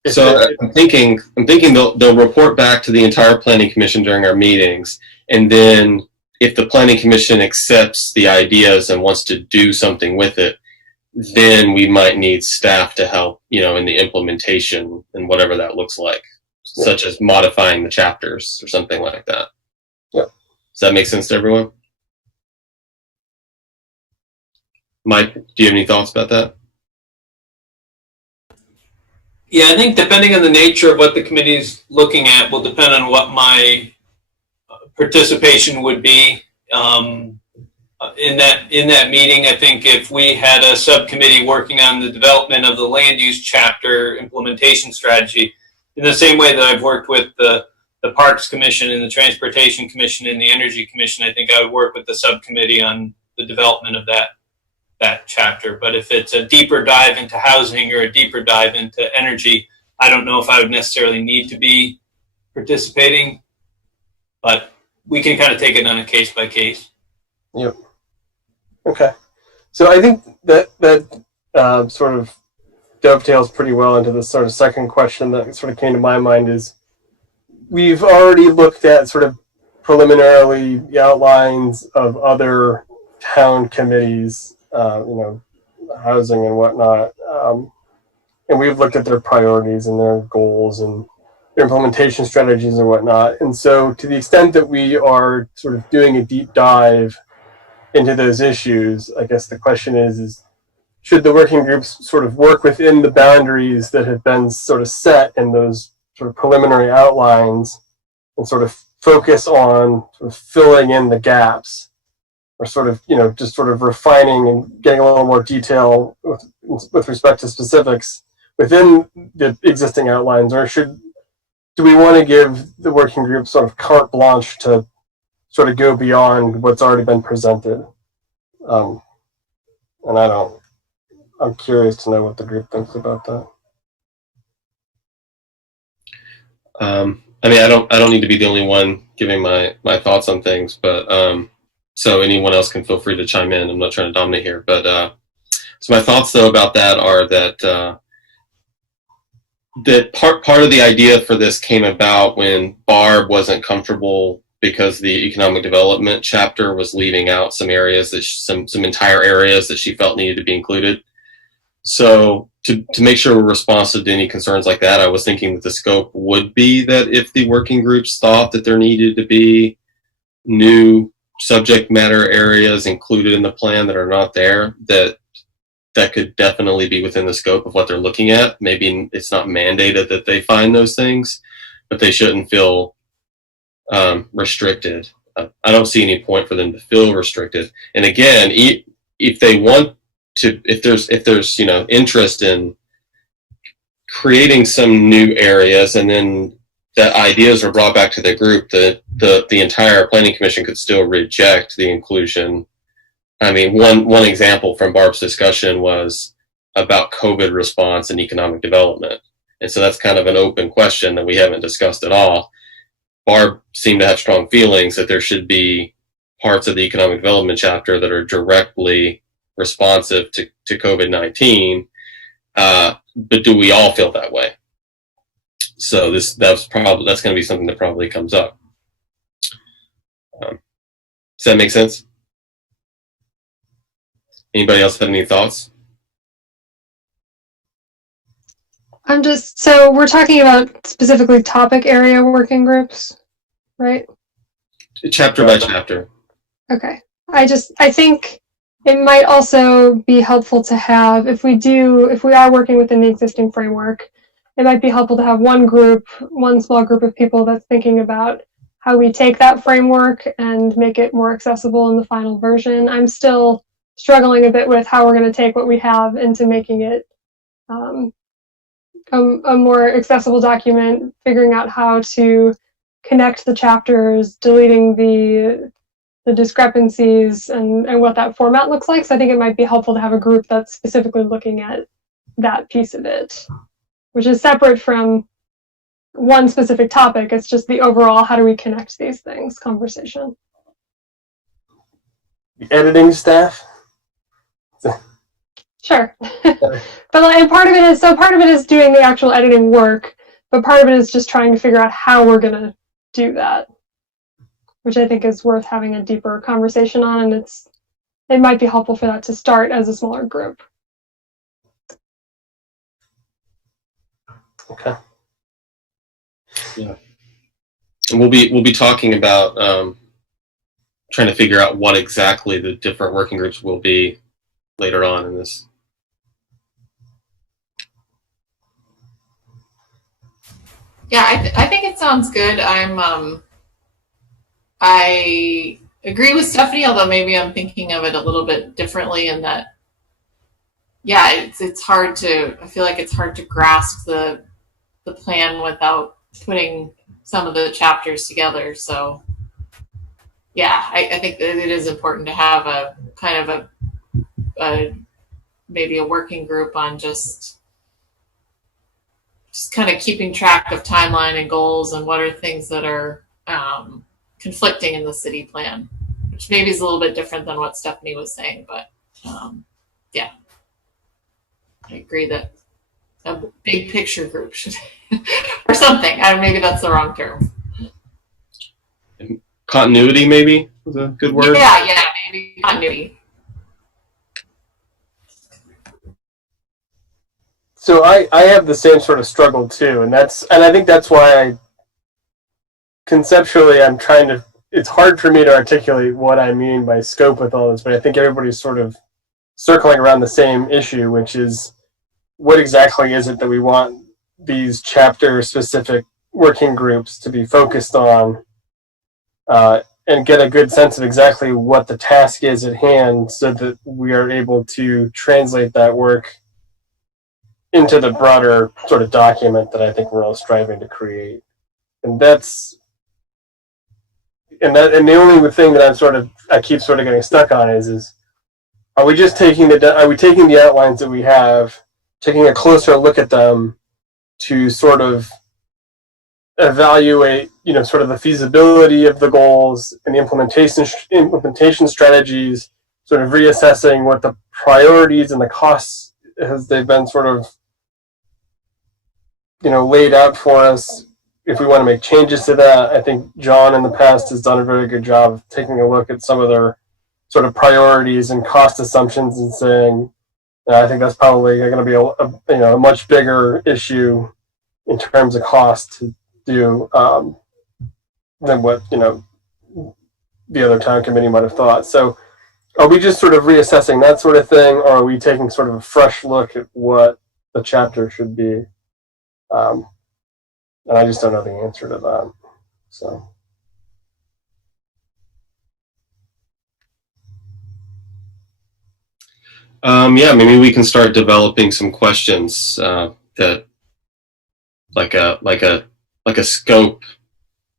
so I'm thinking they'll report back to the entire planning commission during our meetings, and then if the planning commission accepts the ideas and wants to do something with it, then we might need staff to help, in the implementation and whatever that looks like, such as modifying the chapters or something like that. Yep. Does that make sense to everyone? Mike, do you have any thoughts about that? Yeah, I think depending on the nature of what the committee is looking at will depend on what my participation would be. In that meeting, I think if we had a subcommittee working on the development of the land use chapter implementation strategy, in the same way that I've worked with the Parks Commission and the Transportation Commission and the Energy Commission, I think I would work with the subcommittee on the development of that chapter. But if it's a deeper dive into housing or a deeper dive into energy, I don't know if I would necessarily need to be participating, but we can kind of take it on a case by case. Yep. Okay. So I think that sort of dovetails pretty well into the sort of second question that sort of came to my mind is we've already looked at sort of preliminarily the outlines of other town committees, housing and whatnot. And we've looked at their priorities and their goals and their implementation strategies and whatnot. And so to the extent that we are sort of doing a deep dive into those issues, I guess the question is should the working groups sort of work within the boundaries that have been sort of set in those sort of preliminary outlines and sort of focus on sort of filling in the gaps, or sort of, just sort of refining and getting a little more detail with respect to specifics within the existing outlines, or do we want to give the working group sort of carte blanche to sort of go beyond what's already been presented? And I'm curious to know what the group thinks about that. I don't need to be the only one giving my thoughts on things, but so anyone else can feel free to chime in. I'm not trying to dominate here, but so my thoughts though about that are that that part of the idea for this came about when Barb wasn't comfortable because the economic development chapter was leaving out some areas that some entire areas that she felt needed to be included. So to make sure we're responsive to any concerns like that, I was thinking that the scope would be that if the working groups thought that there needed to be new subject matter areas included in the plan that are not there, that could definitely be within the scope of what they're looking at. Maybe it's not mandated that they find those things, but they shouldn't feel restricted. I don't see any point for them to feel restricted. And again, if they want to, if there's interest in creating some new areas, and then the ideas are brought back to the group, the entire planning commission could still reject the inclusion. I mean, one example from Barb's discussion was about COVID response and economic development. And so that's kind of an open question that we haven't discussed at all. Barb seemed to have strong feelings that there should be parts of the economic development chapter that are directly responsive to COVID-19. But do we all feel that way? So that's going to be something that probably comes up. Does that make sense? Anybody else have any thoughts? So we're talking about specifically topic area working groups, right? Chapter by chapter. Okay. I think it might also be helpful to have, if we are working within the existing framework, it might be helpful to have one small group of people that's thinking about how we take that framework and make it more accessible in the final version. I'm still struggling a bit with how we're going to take what we have into making it a more accessible document, figuring out how to connect the chapters, deleting the discrepancies, and what that format looks like. So I think it might be helpful to have a group that's specifically looking at that piece of it, which is separate from one specific topic. It's just the overall, how do we connect these things conversation. The editing staff? Sure. But and part of it is doing the actual editing work, but part of it is just trying to figure out how we're going to do that, which I think is worth having a deeper conversation on, and it might be helpful for that to start as a smaller group. Okay. Yeah. And we'll be talking about trying to figure out what exactly the different working groups will be later on in this. Yeah, I think it sounds good. I agree with Stephanie, although maybe I'm thinking of it a little bit differently in that, yeah, it's hard to, I feel like it's hard to grasp the plan without putting some of the chapters together. So yeah, I think that it is important to have a kind of a maybe a working group on just kind of keeping track of timeline and goals and what are things that are conflicting in the city plan, which maybe is a little bit different than what Stephanie was saying, but yeah, I agree that a big picture group should, or something. Maybe that's the wrong term. Continuity, maybe, is a good word. Yeah, maybe continuity. So I have the same sort of struggle too, and I think that's why conceptually I'm trying to. It's hard for me to articulate what I mean by scope with all this, but I think everybody's sort of circling around the same issue, which is what exactly is it that we want these chapter-specific working groups to be focused on, and get a good sense of exactly what the task is at hand, so that we are able to translate that work into the broader sort of document that I think we're all striving to create. And the only thing that I keep sort of getting stuck on is are we just taking the outlines that we have, taking a closer look at them to sort of evaluate, sort of the feasibility of the goals and the implementation strategies, sort of reassessing what the priorities and the costs as they've been sort of laid out for us. If we want to make changes to that, I think John in the past has done a very good job of taking a look at some of their sort of priorities and cost assumptions and saying, I think that's probably going to be a much bigger issue in terms of cost to do than what the other town committee might have thought. So are we just sort of reassessing that sort of thing, or are we taking sort of a fresh look at what the chapter should be? And I just don't know the answer to that. So. Yeah, maybe we can start developing some questions that, like a scope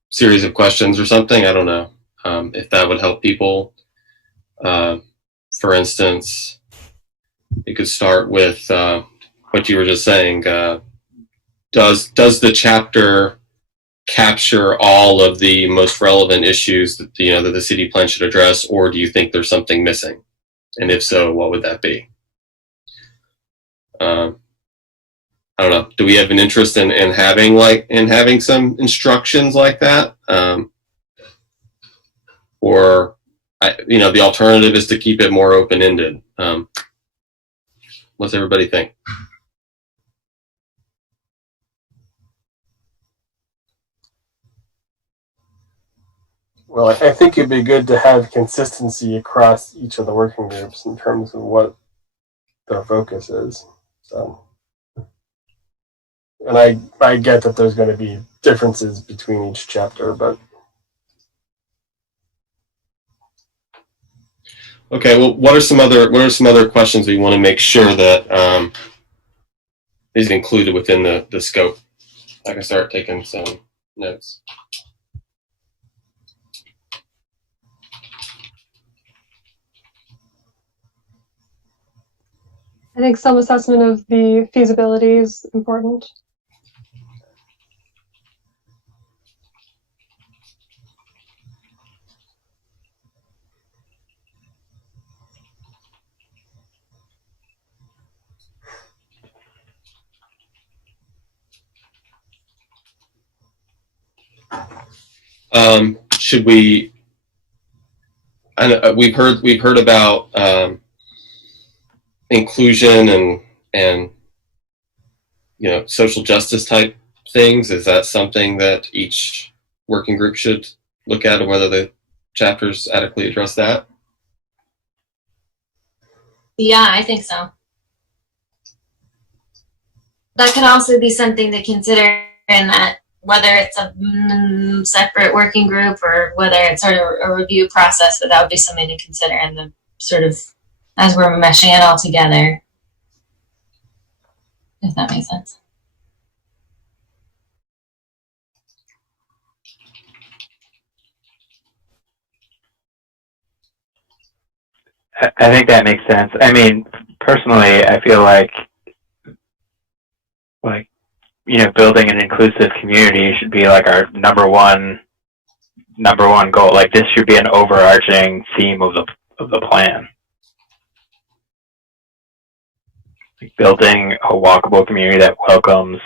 series of questions or something. I don't know if that would help people. For instance, you could start with what you were just saying. Does the chapter capture all of the most relevant issues that that the city plan should address, or do you think there's something missing? And if so, what would that be? I don't know. Do we have an interest in having some instructions like that? Or the alternative is to keep it more open-ended. What's everybody think? Well, I think it'd be good to have consistency across each of the working groups in terms of what their focus is. So, and I get that there's going to be differences between each chapter, but okay. Well, what are some other questions we want to make sure that is included within the scope? I can start taking some notes. I think some assessment of the feasibility is important. Should we? We've heard about inclusion and social justice type things. Is that something that each working group should look at, and whether the chapters adequately address that? Yeah, I think so. That could also be something to consider in that, whether it's a separate working group or whether it's sort of a review process, that would be something to consider in the sort of, as we're meshing it all together, if that makes sense. I think that makes sense. I mean, personally, I feel like building an inclusive community should be like our number one goal. Like, this should be an overarching theme of the plan. Like, building a walkable community that welcomes,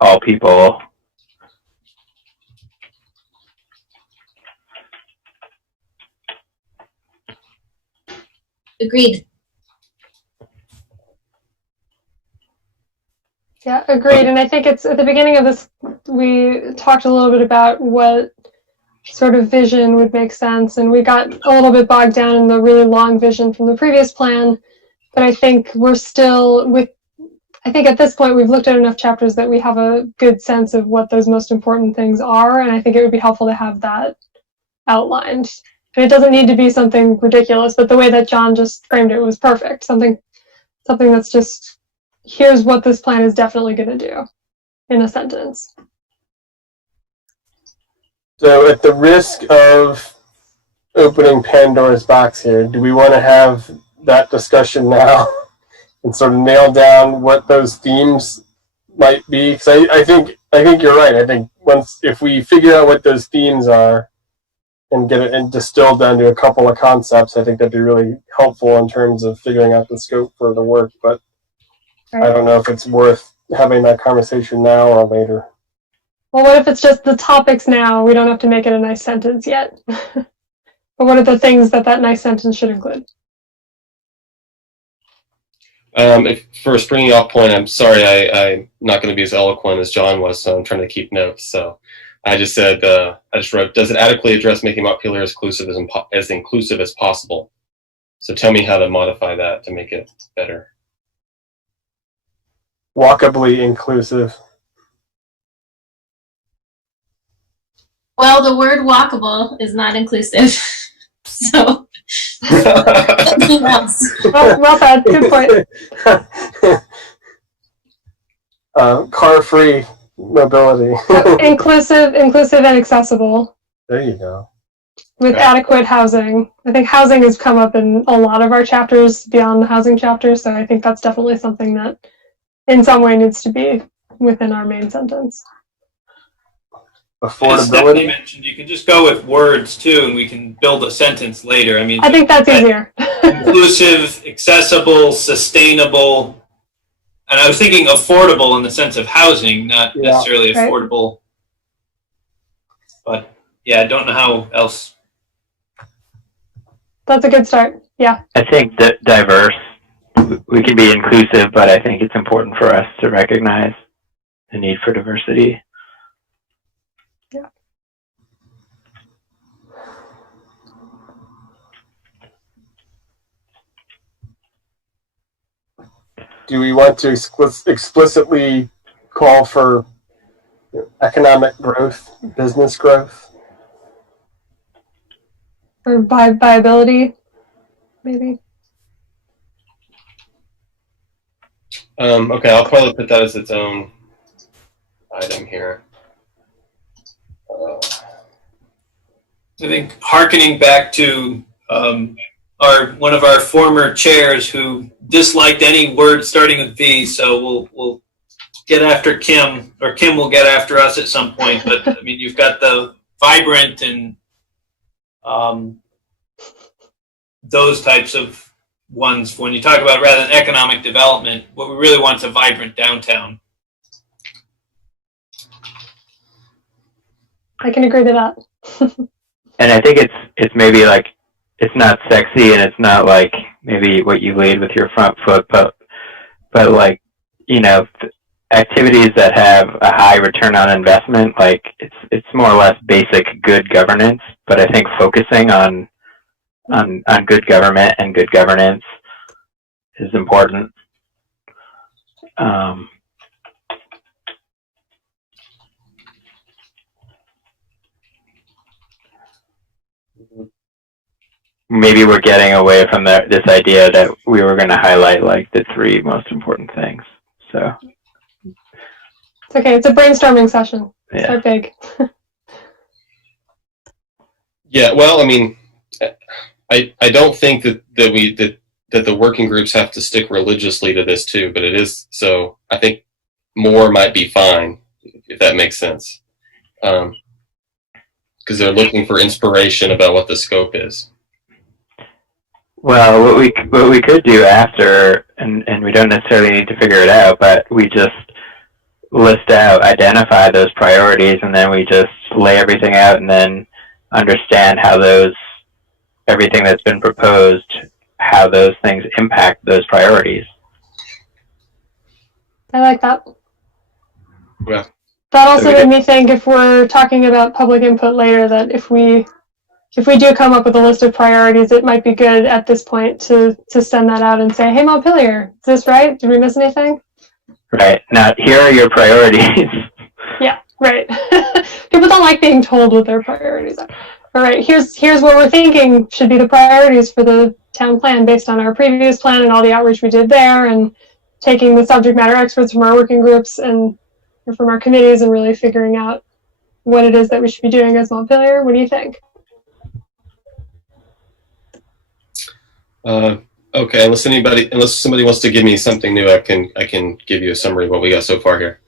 all people. Agreed. Yeah, agreed. And I think it's at the beginning of this, we talked a little bit about what sort of vision would make sense. And we got a little bit bogged down in the really long vision from the previous plan. But I think we're still I think at this point we've looked at enough chapters that we have a good sense of what those most important things are. And I think it would be helpful to have that outlined. And it doesn't need to be something ridiculous, but the way that John just framed it was perfect. Something that's just, here's what this plan is definitely going to do in a sentence. So at the risk of opening Pandora's box here, do we want to have that discussion now and sort of nail down what those themes might be? Because I think you're right. I think if we figure out what those themes are and get it and distilled down to a couple of concepts, I think that'd be really helpful in terms of figuring out the scope for the work. But I don't know if it's worth having that conversation now or later. Well, what if it's just the topics now? We don't have to make it a nice sentence yet. But what are the things that nice sentence should include? For a springing off point, I'm sorry I'm not going to be as eloquent as John was, so I'm trying to keep notes. So I just said, I just wrote, does it adequately address making Montpelier as inclusive as possible? So tell me how to modify that to make it better. Walkably inclusive. Well, the word walkable is not inclusive. So, something else. Well said. Good point. Car-free mobility. inclusive and accessible. There you go. With adequate housing. I think housing has come up in a lot of our chapters beyond the housing chapter, so I think that's definitely something that in some way needs to be within our main sentence. Affordability. As Stephanie mentioned, you can just go with words too, and we can build a sentence later. I mean, I think that's easier. Inclusive, accessible, sustainable, and I was thinking affordable in the sense of housing, not necessarily affordable. But yeah, I don't know how else. That's a good start. Yeah. I think that diverse, we can be inclusive, but I think it's important for us to recognize the need for diversity. Yeah. Do we want to explicitly call for economic growth, business growth? Or viability, maybe. Okay, I'll probably put that as its own item here. I think hearkening back to one of our former chairs who disliked any word starting with V, so we'll get after Kim, or Kim will get after us at some point. But I mean, you've got the vibrant and those types of ones. When you talk about rather than economic development, what we really want is a vibrant downtown. I can agree to that. And I think it's maybe like, it's not sexy and it's not like maybe what you lead with your front foot, but like, you know, activities that have a high return on investment, like it's more or less basic good governance, but I think focusing on good government and good governance is important. Maybe we're getting away from this idea that we were going to highlight like the 3 most important things. So It's okay. It's a brainstorming session. yeah. Start big. Yeah, well, I mean, I don't think that the working groups have to stick religiously to this too, but it is, so I think more might be fine, if that makes sense. Because they're looking for inspiration about what the scope is. Well, what we could do after, and we don't necessarily need to figure it out, but we just list out, identify those priorities, and then we just lay everything out and then understand how everything that's been proposed, how those things impact those priorities. I like that. Yeah. That also made me think, if we're talking about public input later, that if we do come up with a list of priorities, it might be good at this point to send that out and say, hey, Montpelier, is this right? Did we miss anything? Right. Now, here are your priorities. Yeah, right. People don't like being told what their priorities are. All right, here's what we're thinking should be the priorities for the town plan based on our previous plan and all the outreach we did there, and taking the subject matter experts from our working groups and from our committees and really figuring out what it is that we should be doing as Montpelier. What do you think? Okay, unless somebody wants to give me something new, I can give you a summary of what we got so far here.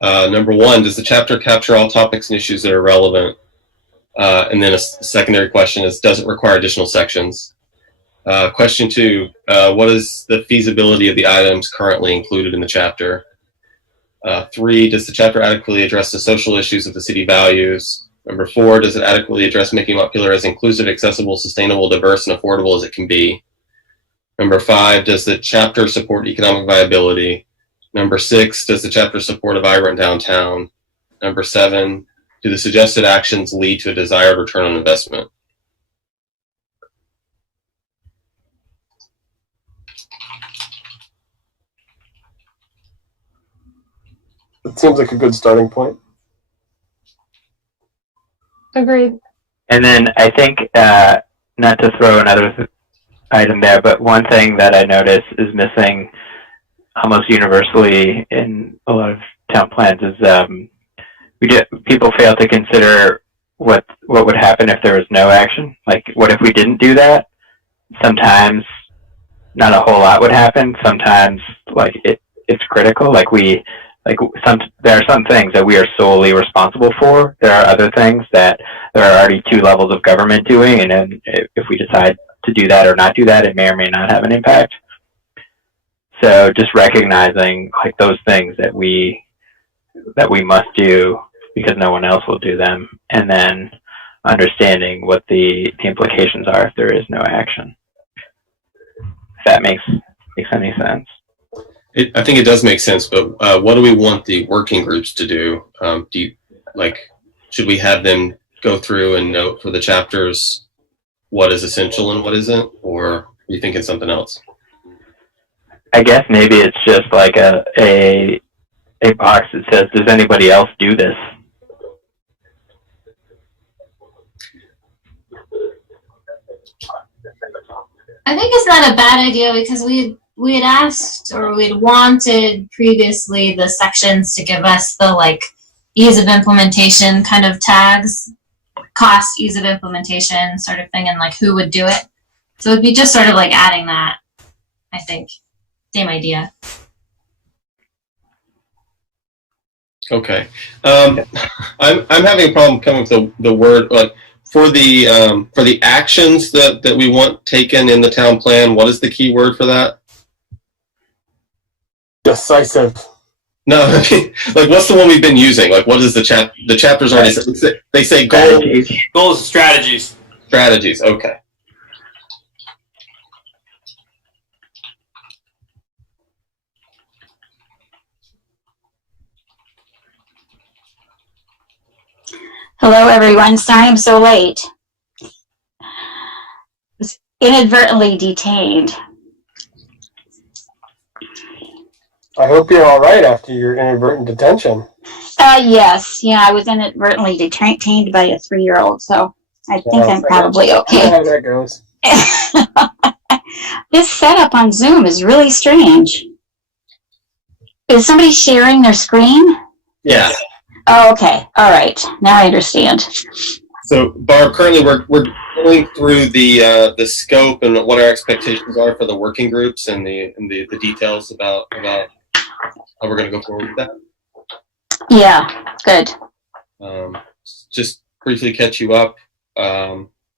Number 1, does the chapter capture all topics and issues that are relevant? And then a secondary question is, does it require additional sections? Question 2, what is the feasibility of the items currently included in the chapter? 3, does the chapter adequately address the social issues of the city values? Number 4, does it adequately address making Montpelier as inclusive, accessible, sustainable, diverse, and affordable as it can be? Number 5, does the chapter support economic viability? Number 6, does the chapter support a vibrant downtown? Number 7, do the suggested actions lead to a desired return on investment? It seems like a good starting point. Agreed. And then I think, not to throw another item there, but one thing that I notice is missing almost universally in a lot of town plans is people fail to consider what would happen if there was no action. Like, what if we didn't do that? Sometimes not a whole lot would happen. Sometimes, like, it's critical. Like, there are some things that we are solely responsible for. There are other things that there are already 2 levels of government doing, and then if we decide to do that or not do that, it may or may not have an impact. So just recognizing like those things that we must do because no one else will do them, and then understanding what the implications are if there is no action. If that makes any sense. I think it does make sense, but what do we want the working groups to do? Should we have them go through and note for the chapters what is essential and what isn't, or are you thinking something else? I guess maybe it's just like a box that says, does anybody else do this? I think it's not a bad idea, because we had asked, or we'd wanted previously the sections to give us the like ease of implementation kind of tags, cost, ease of implementation sort of thing, and like who would do it. So it'd be just sort of like adding that, I think. Same idea. Okay. I'm having a problem coming with the word, like, for the actions that we want taken in the town plan. What is the key word for that? Decisive. No, like what's the one we've been using? Like what is the chapters already? They say goals, Goals and strategies. strategies. Okay. Hello, everyone. Sorry I'm so late. Was inadvertently detained. I hope you're all right after your inadvertent detention. Yes. Yeah, I was inadvertently detained by a 3-year-old, so I think I'm probably I know okay. how that goes. This setup on Zoom is really strange. Is somebody sharing their screen? Yeah. Oh, okay. All right. Now I understand. So, Barb, currently we're going through the scope and what our expectations are for the working groups and the details about how we're going to go forward with that. Yeah. Good. Just briefly catch you up.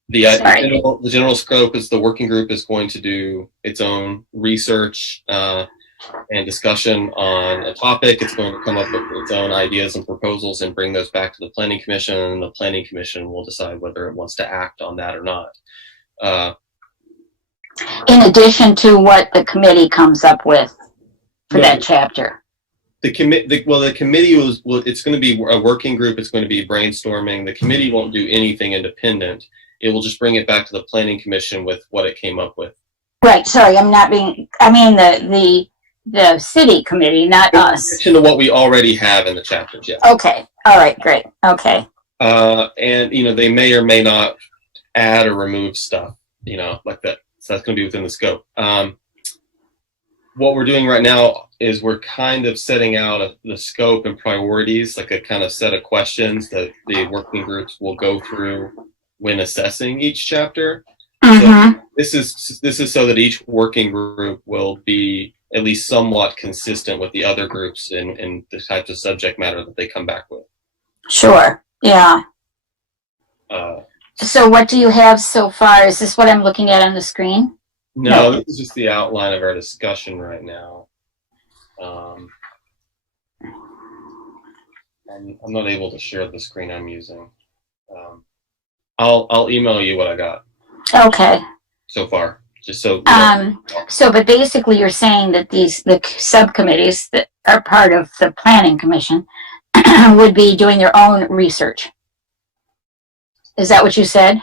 The general scope is the working group is going to do its own research and discussion on a topic. It's going to come up with its own ideas and proposals and bring those back to the Planning Commission, and the Planning Commission will decide whether it wants to act on that or not. In addition to what the committee comes up with for that chapter. The committee it's going to be a working group. It's going to be brainstorming. The committee won't do anything independent. It will just bring it back to the Planning Commission with what it came up with. Right. Sorry, I mean the city committee, not us. In addition to what we already have in the chapters, yeah. Okay. All right. Great. Okay. And they may or may not add or remove stuff, like that. So that's going to be within the scope. What we're doing right now is we're kind of setting out the scope and priorities, like a kind of set of questions that the working groups will go through when assessing each chapter. Mm-hmm. So this is so that each working group will be at least somewhat consistent with the other groups in the types of subject matter that they come back with. Sure. Yeah. So what do you have so far? Is this what I'm looking at on the screen? No, this is just the outline of our discussion right now. I'm not able to share the screen I'm using. I'll email you what I got. Okay. So far, just so. But basically, you're saying that the subcommittees that are part of the Planning Commission would be doing their own research. Is that what you said?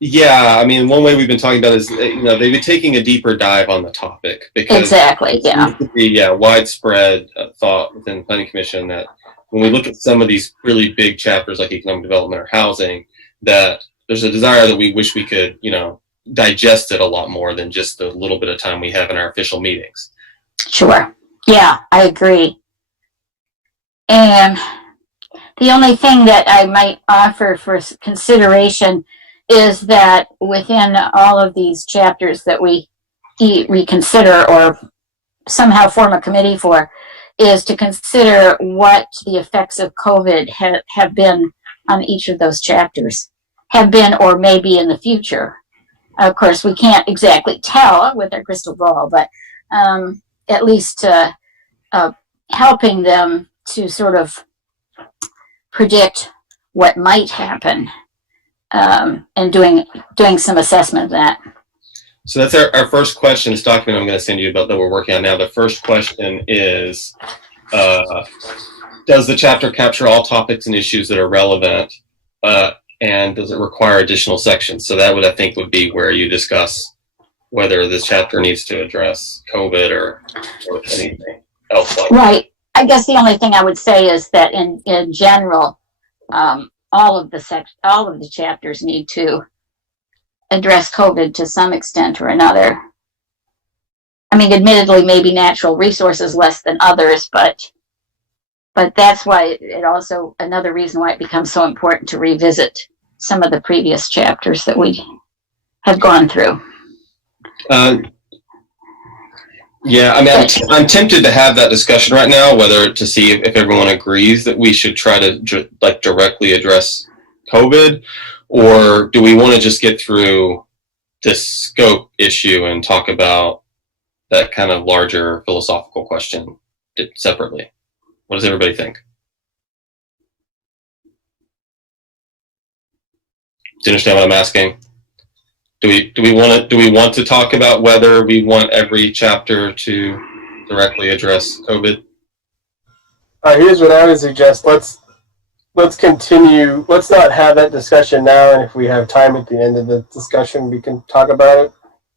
Yeah, I mean, one way we've been talking about is they've been taking a deeper dive on the topic because exactly, yeah, widespread thought within the Planning Commission that when we look at some of these really big chapters like economic development or housing, that there's a desire that we wish we could digest it a lot more than just the little bit of time we have in our official meetings. Sure. Yeah, I agree. And the only thing that I might offer for consideration is that within all of these chapters that we reconsider or somehow form a committee for, is to consider what the effects of COVID have been on each of those chapters, have been or may be in the future. Of course, we can't exactly tell with our crystal ball, but at least helping them to sort of predict what might happen and doing some assessment of that. So that's our first question. This document I'm going to send you about that we're working on now. The first question is, does the chapter capture all topics and issues that are relevant, and does it require additional sections? So that I think would be where you discuss whether this chapter needs to address COVID or anything else like that. Right. I guess the only thing I would say is that in general, all of the chapters need to address COVID to some extent or another. I mean, admittedly, maybe natural resources less than others, but that's why it also, another reason why it becomes so important to revisit some of the previous chapters that we have gone through. Yeah, I mean, I'm tempted to have that discussion right now, whether to see if everyone agrees that we should try to directly address COVID, or do we want to just get through this scope issue and talk about that kind of larger philosophical question separately? What does everybody think? Do you understand what I'm asking? Do we want to talk about whether we want every chapter to directly address COVID? Here's what I would suggest. Let's continue. Let's not have that discussion now, and if we have time at the end of the discussion, we can talk about it.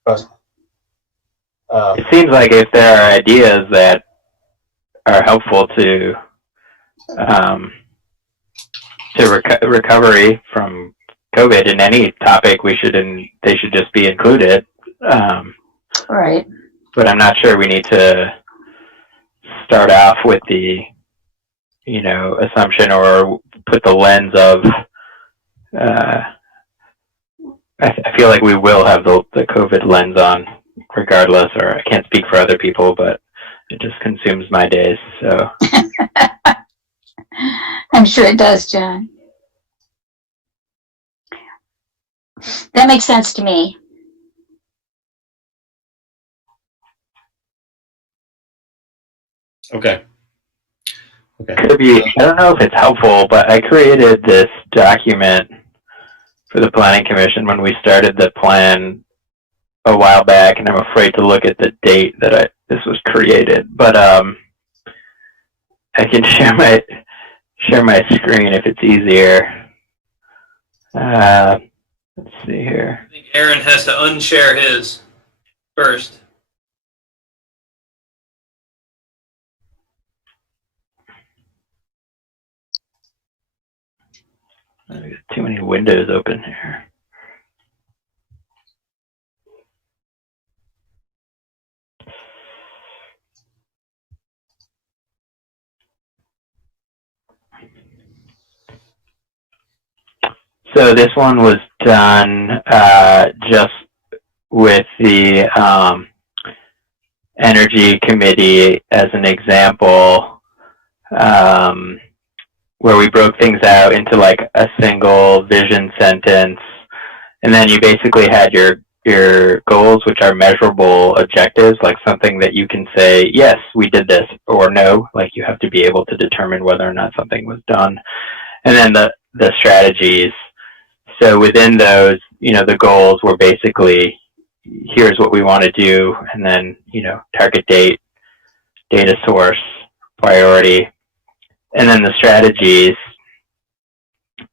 But it seems like if there are ideas that are helpful to recovery from COVID in any topic, they should just be included. Right. But I'm not sure we need to start off with the, assumption or put the lens of, I feel like we will have the COVID lens on regardless, or I can't speak for other people, but it just consumes my days, so. I'm sure it does, John. That makes sense to me. Okay. Kirby, I don't know if it's helpful, but I created this document for the Planning Commission when we started the plan a while back, and I'm afraid to look at the date that this was created. But I can share my screen if it's easier. Let's see here. I think Aaron has to unshare his first. I've got too many windows open here. So this one was done just with the Energy Committee as an example, where we broke things out into like a single vision sentence, and then you basically had your goals, which are measurable objectives, like something that you can say, yes, we did this, or no, like you have to be able to determine whether or not something was done. And then the strategies. So within those, the goals were basically, here's what we want to do, and then, target date, data source, priority, and then the strategies.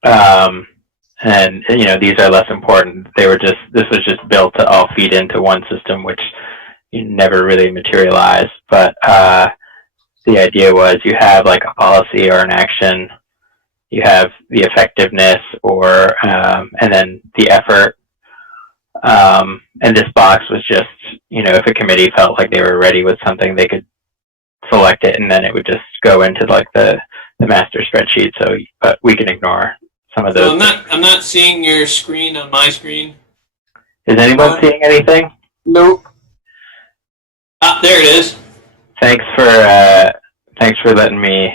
And these are less important. This was just built to all feed into one system, which never really materialized. But the idea was you have like a policy or an action, you have the effectiveness and then the effort. And this box was just, if a committee felt like they were ready with something, they could select it, and then it would just go into like the master spreadsheet. So, but we can ignore some of those. So I'm not seeing your screen on my screen. Is anyone seeing anything? Nope. Ah, there it is. Thanks for letting me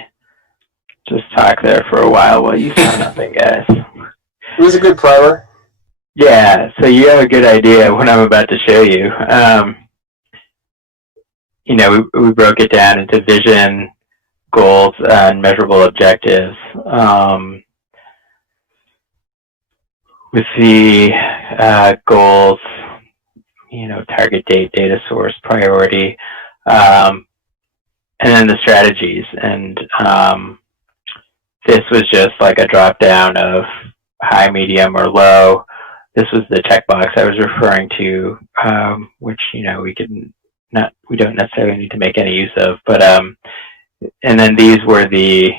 just talk there for a while you found nothing, guys. It was a good primer. Yeah, so you have a good idea what I'm about to show you. We broke it down into vision, goals, and measurable objectives. With the goals, target date, data source, priority, and then the strategies. And this was just like a drop down of high, medium, or low. This was the checkbox I was referring to, which we don't necessarily need to make any use of. But and then these were the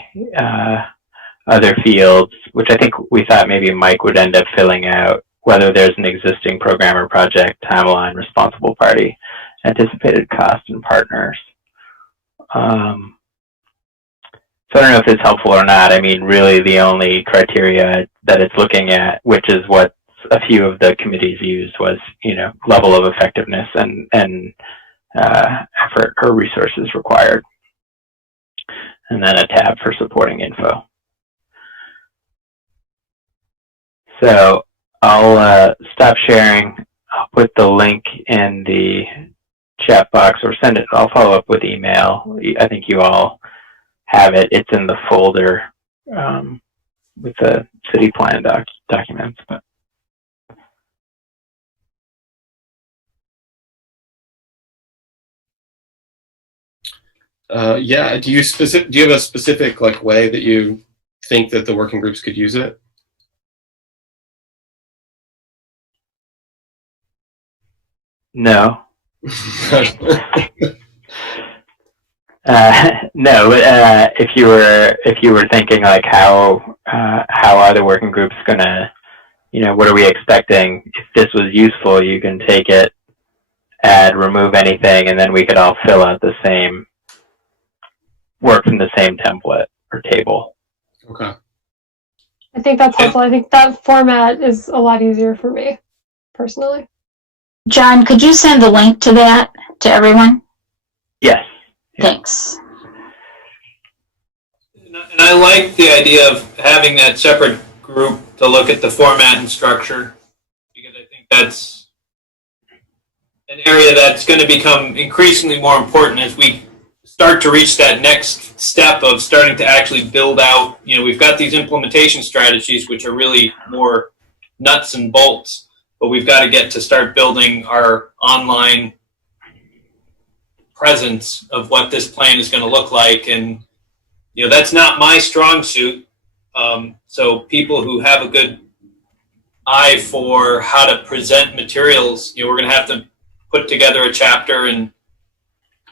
other fields, which I think we thought maybe Mike would end up filling out, whether there's an existing program or project, timeline, responsible party, anticipated cost, and partners. So I don't know if it's helpful or not. I mean, really the only criteria that it's looking at, which is what a few of the committees used, was, level of effectiveness and effort or resources required. And then a tab for supporting info. So I'll stop sharing. I'll put the link in the chat box or send it. I'll follow up with email. I think you all have it. It's in the folder with the city plan documents. But yeah. Do you have a specific like way that you think that the working groups could use it? no. No, if you were thinking like how are the working groups gonna, what are we expecting? If this was useful, you can take it, add, remove anything, and then we could all fill out the same, work from the same template or table. Okay. I think that's helpful. I think that format is a lot easier for me, personally. John, could you send the link to that to everyone? Yes. Thanks. And I like the idea of having that separate group to look at the format and structure, because I think that's an area that's going to become increasingly more important as we start to reach that next step of starting to actually build out. We've got these implementation strategies, which are really more nuts and bolts, but we've got to get to start building our online presence of what this plan is going to look like. And that's not my strong suit. So people who have a good eye for how to present materials, we're going to have to put together a chapter and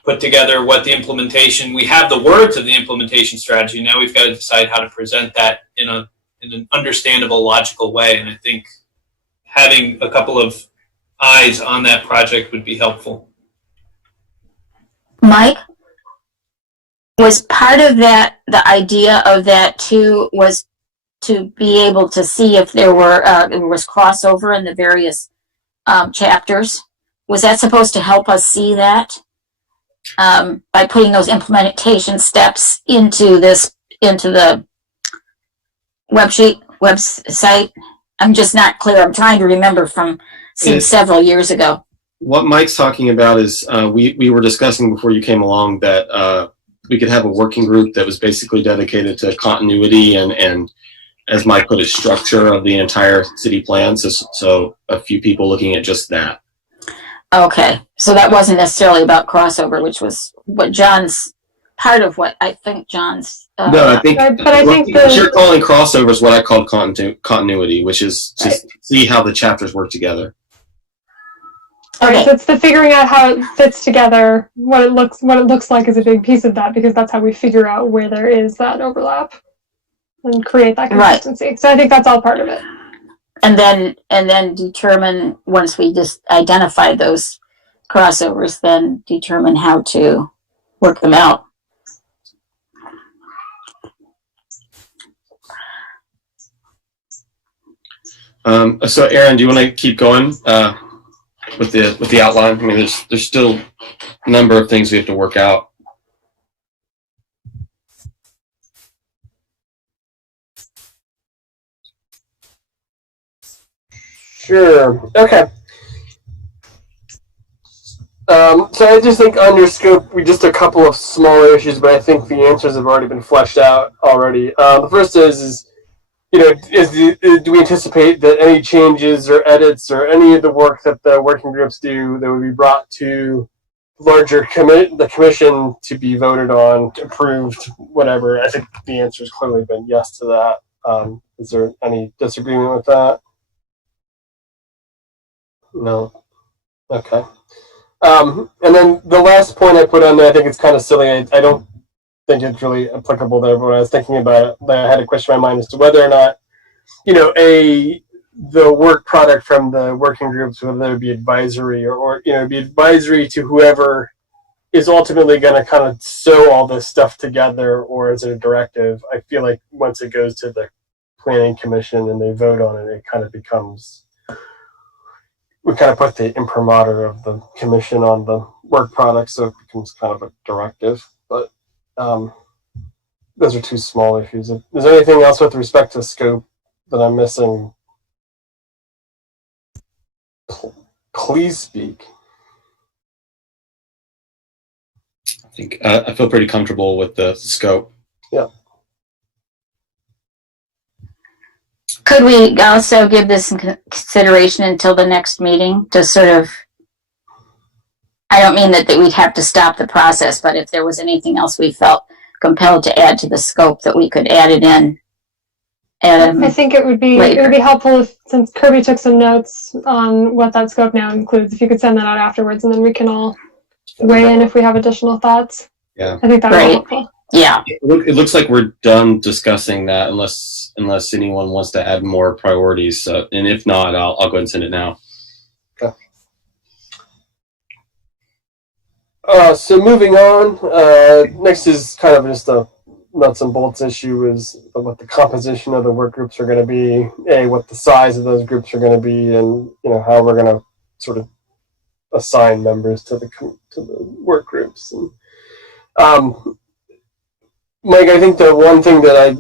put together what the implementation, we have the words of the implementation strategy. Now we've got to decide how to present that in an understandable, logical way. And I think having a couple of eyes on that project would be helpful. Mike, was part of that, the idea of that too, was to be able to see if there was crossover in the various chapters? Was that supposed to help us see that by putting those implementation steps into the website? I'm just not clear. I'm trying to remember from seeing several years ago. What Mike's talking about is we were discussing before you came along that we could have a working group that was basically dedicated to continuity and as Mike put it, structure of the entire city plan. So a few people looking at just that. Okay, so that wasn't necessarily about crossover, which was what John's part of. What I think John's. No, I think. But I think what you're calling crossover is what I call continuity, which is just see how the chapters work together. Okay. So it's the figuring out how it fits together, what it looks like is a big piece of that, because that's how we figure out where there is that overlap and create that consistency. Right. So I think that's all part of it. And then determine, once we just identify those crossovers, then determine how to work them out. So Aaron, do you want to keep going with the outline? I mean, there's still a number of things we have to work out. Sure. Okay. So I just think under scope, we just a couple of smaller issues, but I think the answers have already been fleshed out already. The first is do we anticipate that any changes or edits or any of the work that the working groups do that would be brought to the commission to be voted on, approved, whatever? I think the answer has clearly been yes to that. Is there any disagreement with that? No. Okay. And then the last point I put on there, I think it's kind of silly. I don't think it's really applicable there, but when I was thinking about it, I had a question in my mind as to whether or not, the work product from the working groups, whether it be advisory or be advisory to whoever is ultimately going to kind of sew all this stuff together, or is it a directive? I feel like once it goes to the planning commission and they vote on it, it kind of becomes, we kind of put the imprimatur of the commission on the work product, so it becomes kind of a directive. But those are two small issues. Is there anything else with respect to scope that I'm missing? Please speak. I think I feel pretty comfortable with the scope. Yeah. Could we also give this some consideration until the next meeting to sort of, I don't mean that we'd have to stop the process, but if there was anything else we felt compelled to add to the scope, that we could add it in. I think it would be helpful if, since Kirby took some notes on what that scope now includes, if you could send that out afterwards, and then we can all weigh in if we have additional thoughts. Yeah. I think that would be helpful. Yeah. It looks like we're done discussing that unless anyone wants to add more priorities. And if not, I'll go ahead and send it now. Okay. So moving on, next is kind of just a nuts and bolts issue is what the composition of the work groups are going to be, what the size of those groups are going to be, and how we're going to sort of assign members to the work groups. And Mike, I think the one thing that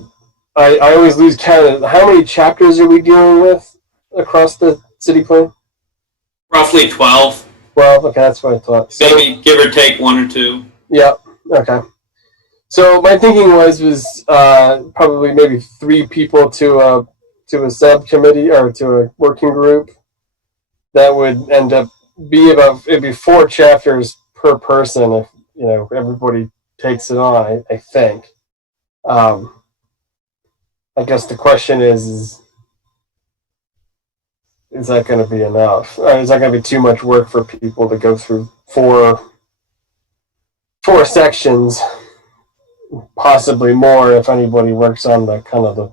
I always lose count of, how many chapters are we dealing with across the city plan? Roughly 12. 12. Okay, that's what I thought. Maybe give or take 1 or 2. Yeah. Okay. So my thinking was probably maybe 3 people to a subcommittee or to a working group. That would end up it'd be 4 chapters per person if everybody takes it on. I think. I guess the question is that going to be enough? Or is that going to be too much work for people to go through 4 sections? Possibly more if anybody works on the kind of the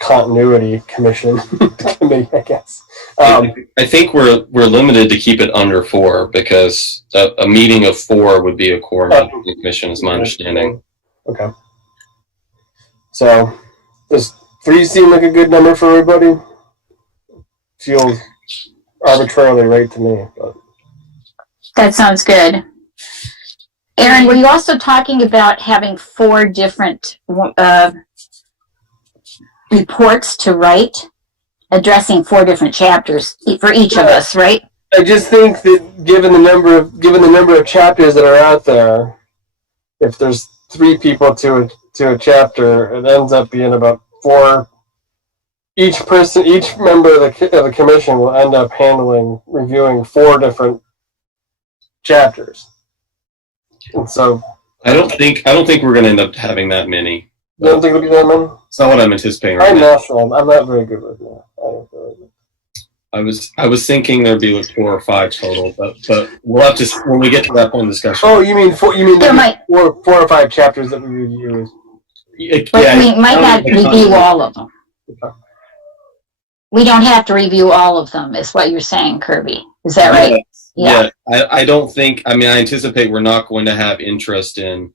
continuity committee, I guess. I think we're limited to keep it under 4 because a meeting of 4 would be a quorum of the commission, is my understanding. Okay. So does 3 seem like a good number for everybody? Feels arbitrarily right to me. But. That sounds good. Aaron, were you also talking about having 4 different reports to write, addressing 4 different chapters for each of us, right? I just think that given the number of chapters that are out there, if there's 3 people to a chapter, it ends up being about 4. Each member of the commission will end up reviewing 4 different chapters. And so I don't think we're going to end up having that many. You don't think it'll be that many? It's not what I'm anticipating right I'm now. national. I'm not very good with that. I was thinking there'd be like 4 or 5 total, but we'll have to when we get to that point of discussion. Oh, you mean 4? You mean there 4 or 5 chapters that we review? But we might not review all of them. Okay. We don't have to review all of them, is what you're saying, Kirby. Is that right? Yeah. I don't think. I mean, I anticipate we're not going to have interest in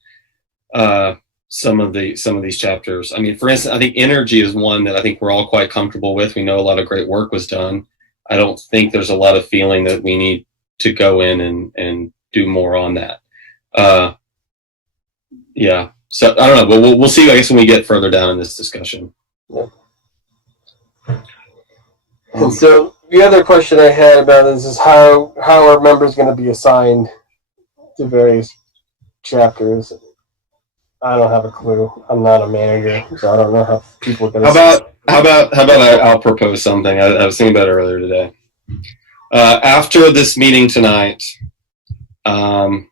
some of these chapters. I mean, for instance, I think energy is one that I think we're all quite comfortable with. We know a lot of great work was done. I don't think there's a lot of feeling that we need to go in and do more on that. Yeah. So I don't know, but we'll see. I guess when we get further down in this discussion. Yeah. And so the other question I had about this is how are members going to be assigned to various chapters? I don't have a clue. I'm not a manager, so I don't know how people are going to. How about I'll propose something. I was thinking about it earlier today. After this meeting tonight, I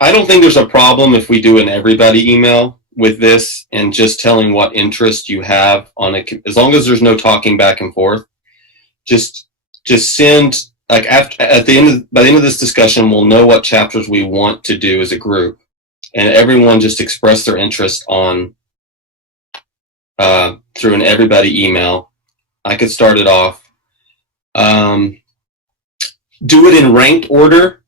don't think there's a problem if we do an everybody email with this and just telling what interest you have on it, as long as there's no talking back and forth. Just send, like, by the end of this discussion, we'll know what chapters we want to do as a group, and everyone just express their interest on through an everybody email. I could start it off. Do it in ranked order,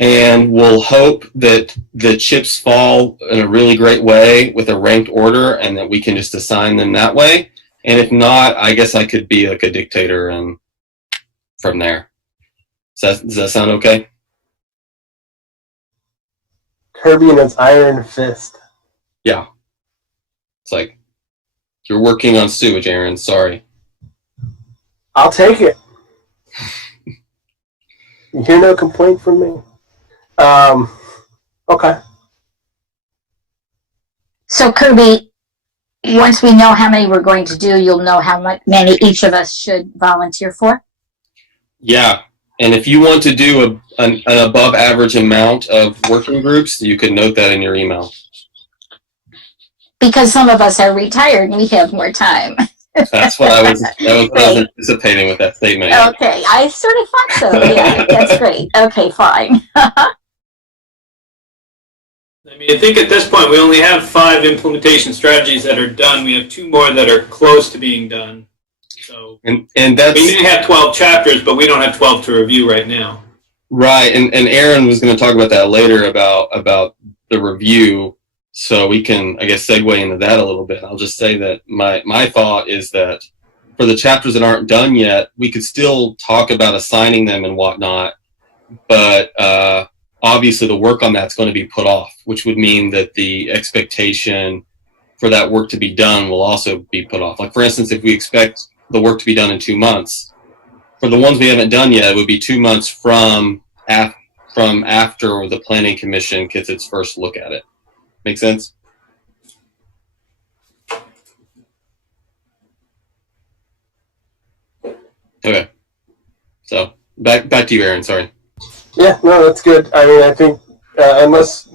and we'll hope that the chips fall in a really great way with a ranked order, and that we can just assign them that way. And if not, I guess I could be like a dictator and from there. Does that sound okay? Kirby and his iron fist. Yeah. It's like, you're working on sewage, Aaron. Sorry. I'll take it. You hear no complaint from me. Okay. So Kirby, once we know how many we're going to do, you'll know how many each of us should volunteer for? Yeah. And if you want to do an above average amount of working groups, you can note that in your email. Because some of us are retired and we have more time. That was what I was anticipating with that statement. Yeah. Okay, I sort of thought so. Yeah, that's great. Okay, fine. I mean, I think at this point we only have 5 implementation strategies that are done. We have 2 more that are close to being done. So, and that's, we may have 12 chapters, but we don't have 12 to review right now. Right, and Aaron was going to talk about that later about the review. So we can, I guess, segue into that a little bit. I'll just say that my thought is that for the chapters that aren't done yet, we could still talk about assigning them and whatnot, but obviously the work on that's going to be put off, which would mean that the expectation for that work to be done will also be put off. Like, for instance, if we expect the work to be done in 2 months, for the ones we haven't done yet, it would be 2 months from after the Planning Commission gets its first look at it. Make sense? Okay. So back to you, Aaron. Sorry. Yeah, no, that's good. I mean, I think unless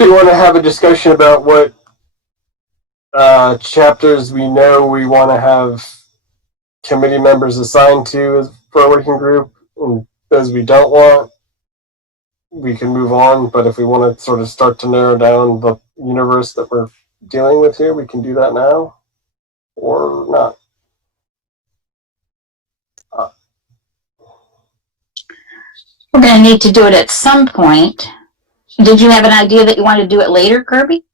we want to have a discussion about what chapters we know we want to have committee members assigned to for a working group, and those we don't want, we can move on. But if we want to sort of start to narrow down the universe that we're dealing with here, we can do that now or not. We're going to need to do it at some point. Did you have an idea that you wanted to do it later, Kirby?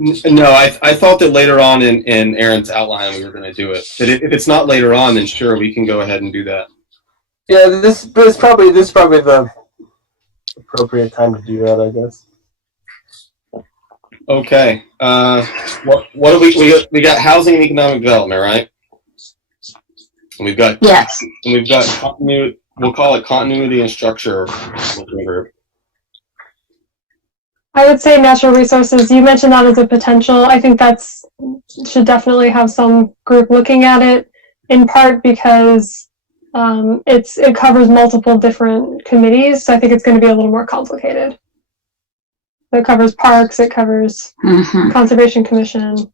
No, I thought that later on in Aaron's outline we were going to do it. But if it's not later on, then sure, we can go ahead and do that. Yeah, this is probably the appropriate time to do that, I guess. Okay. What do we got? Housing and economic development, right? And we've got yes. And we've got continuity. We'll call it continuity and structure working group. I would say natural resources. You mentioned that as a potential. I think that's should definitely have some group looking at it, in part because it covers multiple different committees. So I think it's going to be a little more complicated. It covers parks. It covers Conservation Commission.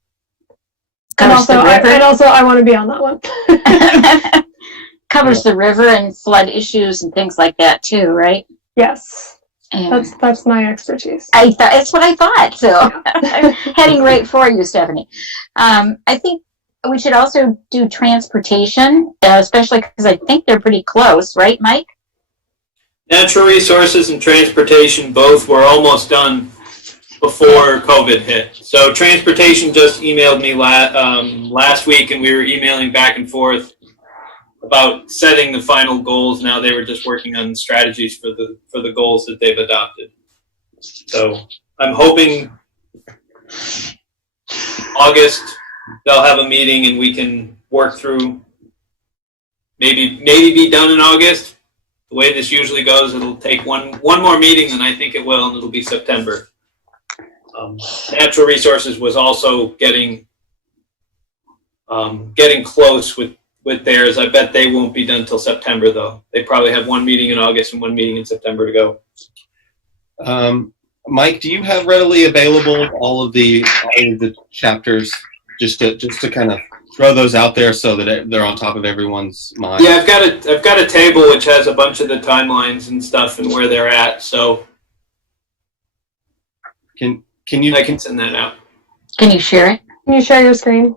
Covers and also I want to be on that one. Covers the river and flood issues and things like that too, right? Yes. And that's my expertise. That's what I thought. So I'm heading right for you, Stephanie. I think we should also do transportation, especially because I think they're pretty close, right, Mike? Natural resources and transportation both were almost done before COVID hit. So transportation just emailed me last week, and we were emailing back and forth about setting the final goals. Now they were just working on strategies for the goals that they've adopted. So I'm hoping August they'll have a meeting and we can work through. Maybe be done in August. The way this usually goes, it'll take one more meeting, and I think it will, and it'll be September. Natural resources was also getting close with theirs. I bet they won't be done till September, though. They probably have one meeting in August and one meeting in September to go. Mike, do you have readily available all of the chapters just to kind of throw those out there so that they're on top of everyone's mind? Yeah, I've got a table which has a bunch of the timelines and stuff and where they're at. So can you? I can send that out. Can you share it? Can you share your screen?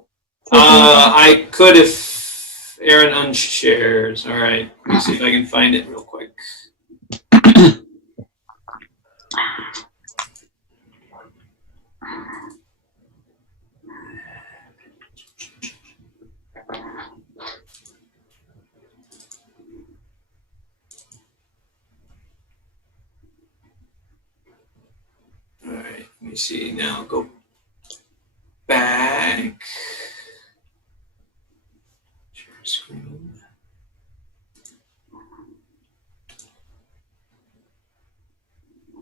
I could if Aaron unshares. All right, let me see if I can find it real quick. All right, let me see now. Go back. Share screen.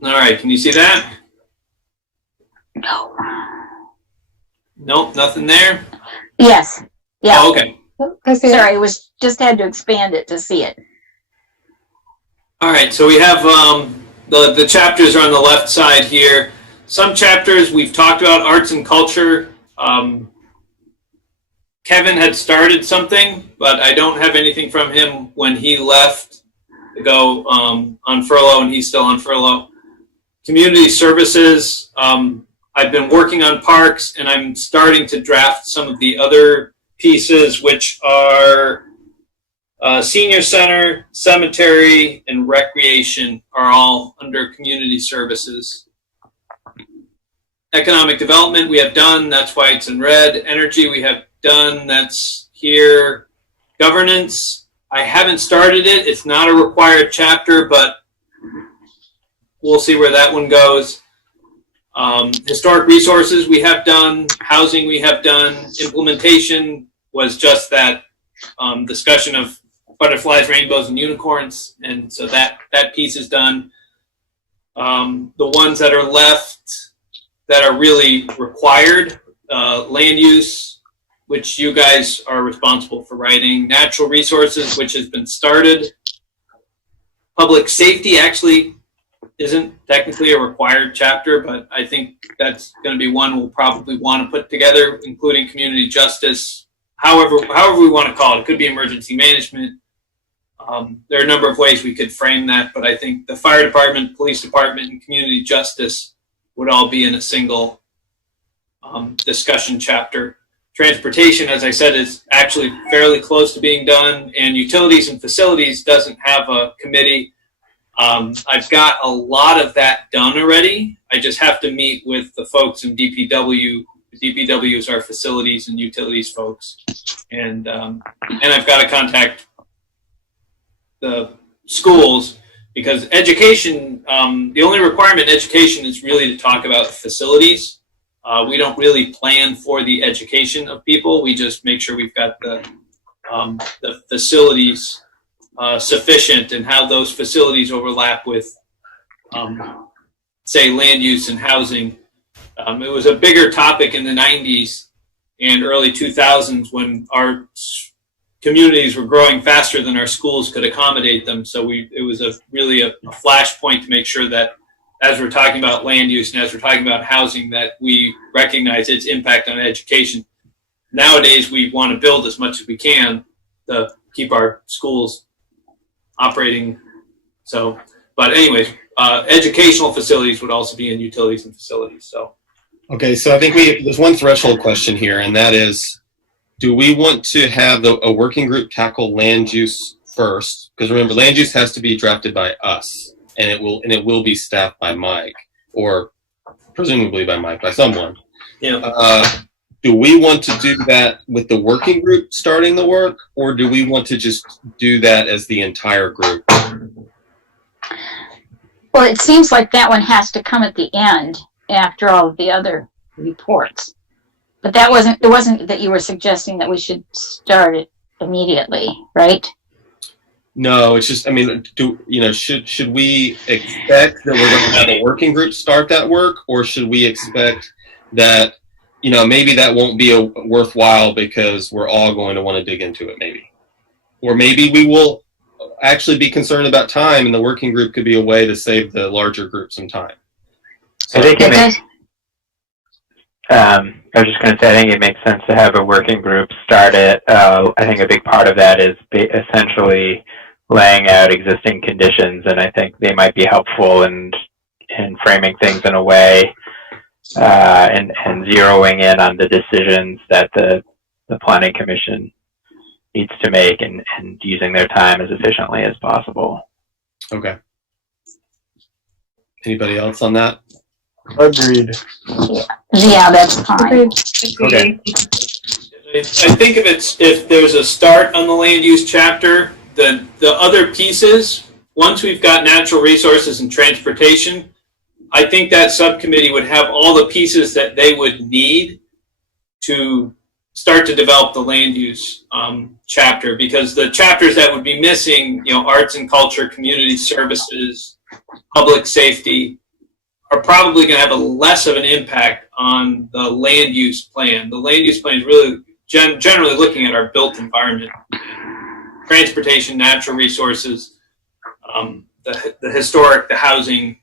All right, can you see that? Nope, nothing there. Yes. Yeah. Oh, okay. I see it. Sorry, it was just had to expand it to see it. All right, so we have the chapters are on the left side here. Some chapters we've talked about, arts and culture. Kevin had started something, but I don't have anything from him when he left to go on furlough, and he's still on furlough. Community services, I've been working on parks, and I'm starting to draft some of the other pieces, which are senior center, cemetery, and recreation are all under community services. Economic development we have done, that's why it's in red. Energy we have done, that's here. Governance, I haven't started it. It's not a required chapter, but we'll see where that one goes. Historic resources we have done. Housing we have done. Implementation was just that discussion of butterflies, rainbows, and unicorns, and so that piece is done. The ones that are left that are really required, land use, which you guys are responsible for writing, natural resources, which has been started. Public safety actually isn't technically a required chapter, but I think that's going to be one we'll probably want to put together, including community justice, however we want to call it. It could be emergency management. There are a number of ways we could frame that, but I think the fire department, police department, and community justice would all be in a single discussion chapter. Transportation, as I said, is actually fairly close to being done, and utilities and facilities doesn't have a committee. I've got a lot of that done already. I just have to meet with the folks in DPW. DPW is our facilities and utilities folks, and I've got to contact the schools, because education, the only requirement in education is really to talk about facilities. We don't really plan for the education of people. We just make sure we've got the facilities sufficient, and how those facilities overlap with, say, land use and housing. It was a bigger topic in the 90s and early 2000s when our communities were growing faster than our schools could accommodate them. So it was really a flashpoint to make sure that as we're talking about land use and as we're talking about housing, that we recognize its impact on education. Nowadays, we want to build as much as we can to keep our schools operating. So, but anyways, educational facilities would also be in utilities and facilities. So, okay, so I think there's one threshold question here, and that is, do we want to have a working group tackle land use first? Because remember, land use has to be drafted by us, and it will be staffed by Mike, or presumably by someone. yeah. Do we want to do that with the working group starting the work, or do we want to just do that as the entire group? Well, it seems like that one has to come at the end after all of the other reports. But it wasn't that you were suggesting that we should start it immediately, right? No, it's just, I mean, should we expect that we're going to have a working group start that work, or should we expect that, maybe that won't be worthwhile because we're all going to want to dig into it, maybe. Or maybe we will actually be concerned about time, and the working group could be a way to save the larger group some time. So, I think it makes, I was just going to say, I think it makes sense to have a working group start it. I think a big part of that is essentially laying out existing conditions, and I think they might be helpful in framing things in a way and zeroing in on the decisions that the Planning Commission needs to make, and using their time as efficiently as possible. Okay. Anybody else on that? Agreed. Yeah, that's fine. Okay. I think if there's a start on the land use chapter, the other pieces, once we've got natural resources and transportation, I think that subcommittee would have all the pieces that they would need to start to develop the land use chapter, because the chapters that would be missing, arts and culture, community services, public safety, are probably going to have a less of an impact on the land use plan. The land use plan is really generally looking at our built environment, transportation, natural resources, the historic, the housing,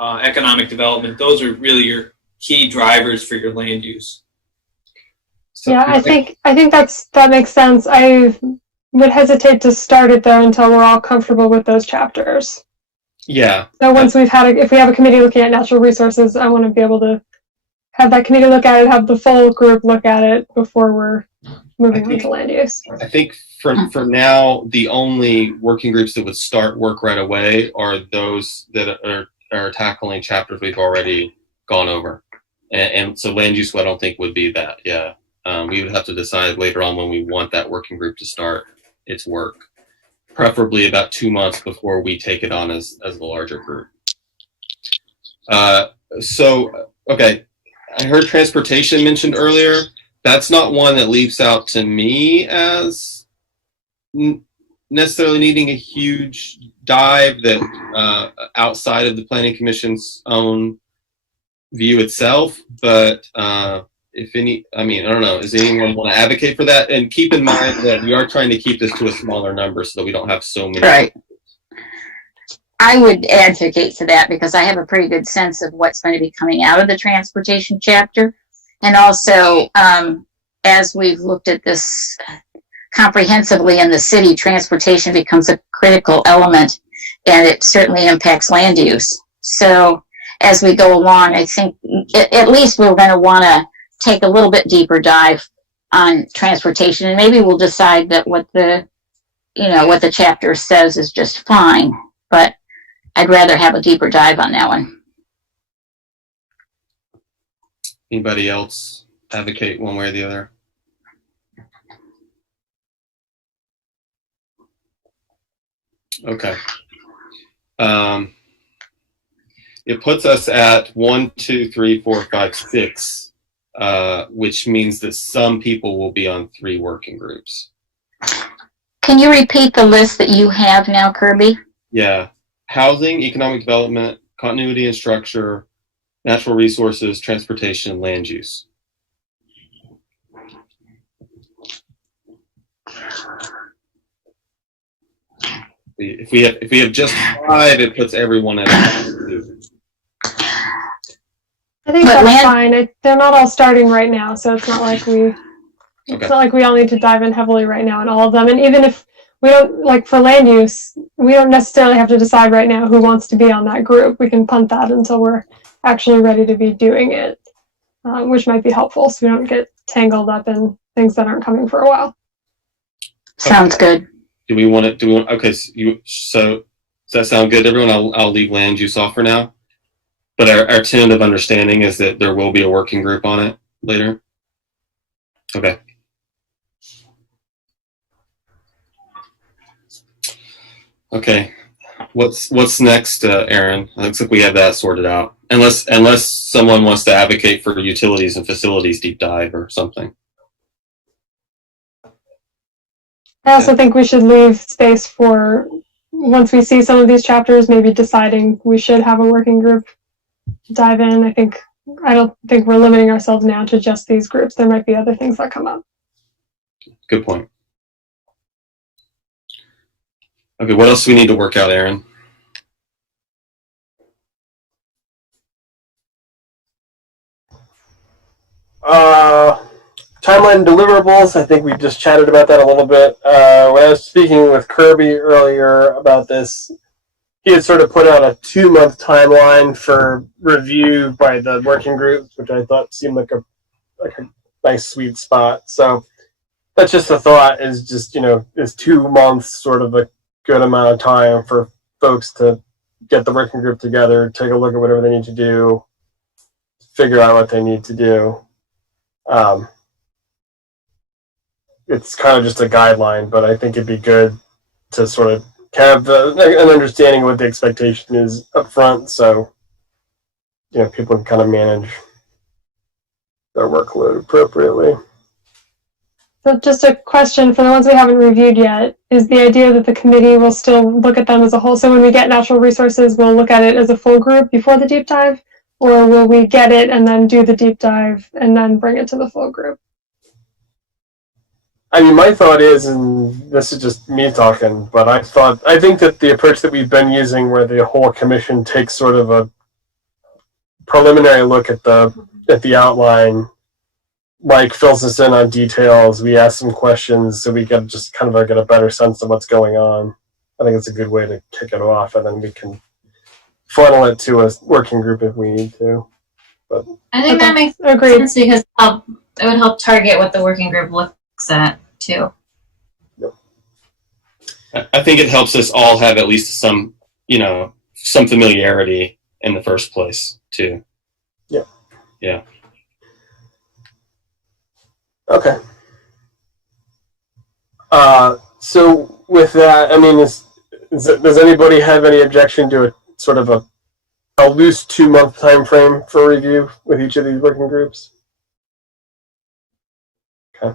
economic development. Those are really your key drivers for your land use. So, Yeah, I think that makes sense. I would hesitate to start it there until we're all comfortable with those chapters. yeah. So once if we have a committee looking at natural resources, I want to be able to have that committee look at it, have the full group look at it before we're moving on to land use. I think for now, the only working groups that would start work right away are those that are tackling chapters we've already gone over. And so land use, I don't think would be that. Yeah. We would have to decide later on when we want that working group to start its work, preferably about 2 months before we take it on as the larger group. Okay, I heard transportation mentioned earlier. That's not one that leaps out to me as necessarily needing a huge dive that outside of the Planning Commission's own view itself, but if any, I don't know, does anyone want to advocate for that? And keep in mind that we are trying to keep this to a smaller number so that we don't have so many. Right. I would advocate for that because I have a pretty good sense of what's going to be coming out of the transportation chapter. And also, as we've looked at this comprehensively in the city, transportation becomes a critical element and it certainly impacts land use. So as we go along, I think at least we're going to want to take a little bit deeper dive on transportation, and maybe we'll decide that what the chapter says is just fine, but I'd rather have a deeper dive on that one. Anybody else advocate one way or the other? Okay. It puts us at 1, 2, 3, 4, 5, 6. Which means that some people will be on 3 working groups. Can you repeat the list that you have now, Kirby? Yeah. Housing, economic development, continuity and structure, natural resources, transportation, and land use. If we have just 5, it puts everyone at 2. I think that's fine. They're not all starting right now, so it's not like we all need to dive in heavily right now in all of them. And even if we don't, like for land use, we don't necessarily have to decide right now who wants to be on that group. We can punt that until we're actually ready to be doing it, which might be helpful so we don't get tangled up in things that aren't coming for a while. Sounds good. Okay, so does that sound good to everyone? I'll leave land use off for now. But our tentative understanding is that there will be a working group on it later. Okay. Okay. What's next, Aaron? It looks like we have that sorted out. Unless someone wants to advocate for utilities and facilities deep dive or something. I also think we should leave space for, once we see some of these chapters, maybe deciding we should have a working group dive in. I don't think we're limiting ourselves now to just these groups. There might be other things that come up. Good point. Okay, what else do we need to work out, Aaron? Timeline deliverables, I think we just chatted about that a little bit. When I was speaking with Kirby earlier about this, he had sort of put out a 2-month timeline for review by the working groups, which I thought seemed like a nice sweet spot. So that's just a thought, is just, is 2 months sort of a good amount of time for folks to get the working group together, take a look at whatever they need to do, figure out what they need to do. It's kind of just a guideline, but I think it'd be good to sort of have an understanding of what the expectation is up front, so people can kind of manage their workload appropriately. So just a question for the ones we haven't reviewed yet, is the idea that the committee will still look at them as a whole? So when we get natural resources, we'll look at it as a full group before the deep dive? Or will we get it and then do the deep dive and then bring it to the full group? I mean, my thought is, and this is just me talking, but I think that the approach that we've been using, where the whole commission takes sort of a preliminary look at the outline, Mike fills us in on details, we ask some questions, so we get just kind of get a better sense of what's going on. I think it's a good way to kick it off, and then we can funnel it to a working group if we need to. But I think that makes sense because it would help target what the working group looks at too. Yep. I think it helps us all have at least some familiarity in the first place too. Yeah. Yeah. Okay. So with that, I mean, does anybody have any objection to a sort of a loose 2-month time frame for review with each of these working groups? Okay.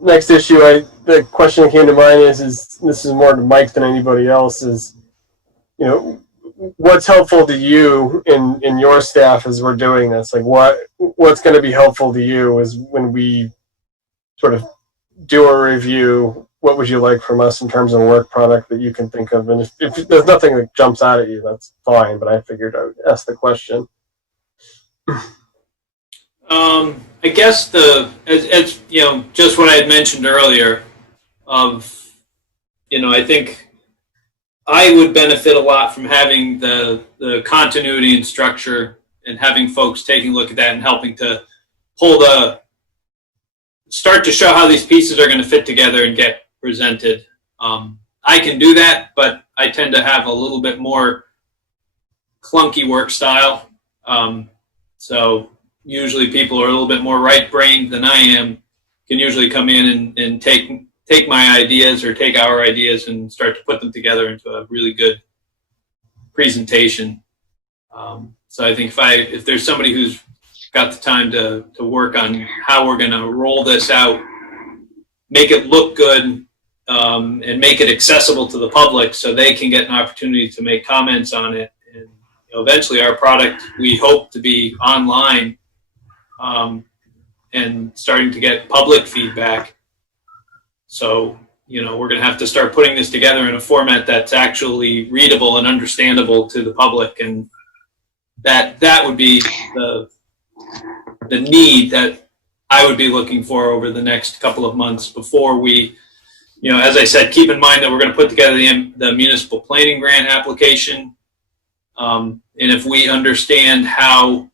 Next issue, the question that came to mind is this is more to Mike than anybody else, is, what's helpful to you in your staff as we're doing this? Like what's going to be helpful to you is when we sort of do a review, what would you like from us in terms of work product that you can think of? And if there's nothing that jumps out at you, that's fine, but I figured I would ask the question. I guess as just what I had mentioned earlier I think I would benefit a lot from having the continuity and structure and having folks taking a look at that and helping to start to show how these pieces are going to fit together and get presented. I can do that, but I tend to have a little bit more clunky work style. So usually people are a little bit more right-brained than I am, can usually come in and take my ideas or take our ideas and start to put them together into a really good presentation. So I think if there's somebody who's got the time to work on how we're going to roll this out, make it look good, and make it accessible to the public so they can get an opportunity to make comments on it. And eventually our product, we hope to be online and starting to get public feedback. So, we're going to have to start putting this together in a format that's actually readable and understandable to the public. And that would be the need that I would be looking for over the next couple of months before we, as I said, keep in mind that we're going to put together the municipal planning grant application. And if we understand how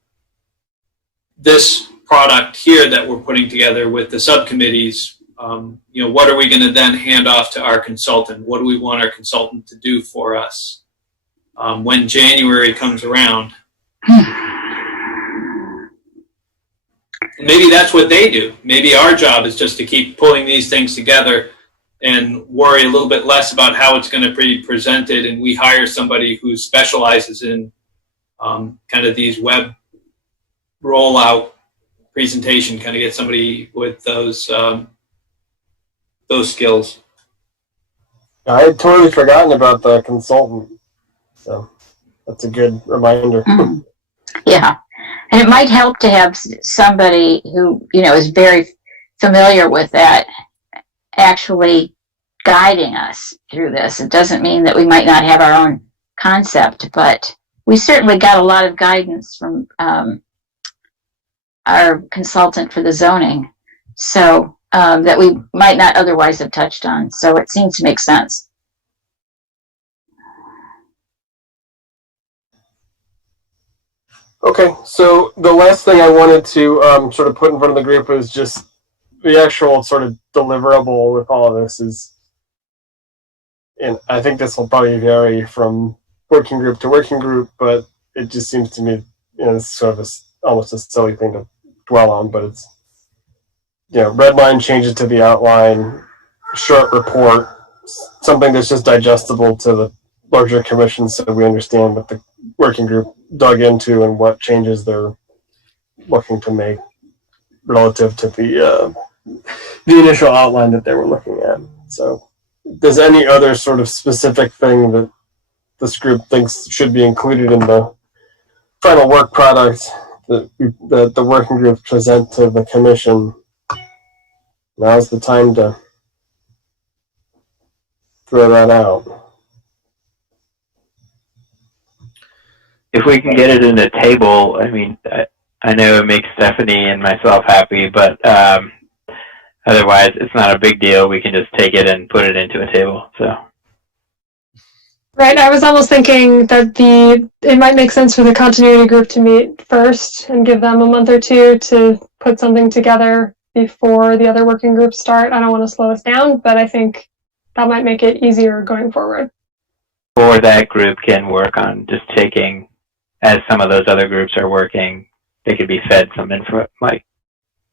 this product here that we're putting together with the subcommittees, what are we going to then hand off to our consultant? What do we want our consultant to do for us when January comes around? Maybe that's what they do. Maybe our job is just to keep pulling these things together and worry a little bit less about how it's going to be presented, and we hire somebody who specializes in kind of these web rollout presentation, kind of get somebody with those skills. I had totally forgotten about the consultant, so that's a good reminder. Yeah, and it might help to have somebody who is very familiar with that actually guiding us through this. It doesn't mean that we might not have our own concept, but we certainly got a lot of guidance from our consultant for the zoning, so that we might not otherwise have touched on. So it seems to make sense. Okay, so the last thing I wanted to sort of put in front of the group is just the actual sort of deliverable with all of this is, and I think this will probably vary from working group to working group, but it just seems to me, it's sort of almost a silly thing to dwell on, but it's, red line changes to the outline, short report, something that's just digestible to the larger commission so we understand what the working group dug into and what changes they're looking to make relative to the initial outline that they were looking at. So, does any other sort of specific thing that this group thinks should be included in the final work product that the working group present to the commission? Now's the time to throw that out. If we can get it in a table, I mean, I know it makes Stephanie and myself happy, but otherwise it's not a big deal. We can just take it and put it into a table. So. Right, I was almost thinking that it might make sense for the continuity group to meet first and give them a month or two to put something together before the other working groups start. I don't want to slow us down, but I think that might make it easier going forward. Or that group can work on just taking, as some of those other groups are working, they could be fed some info, like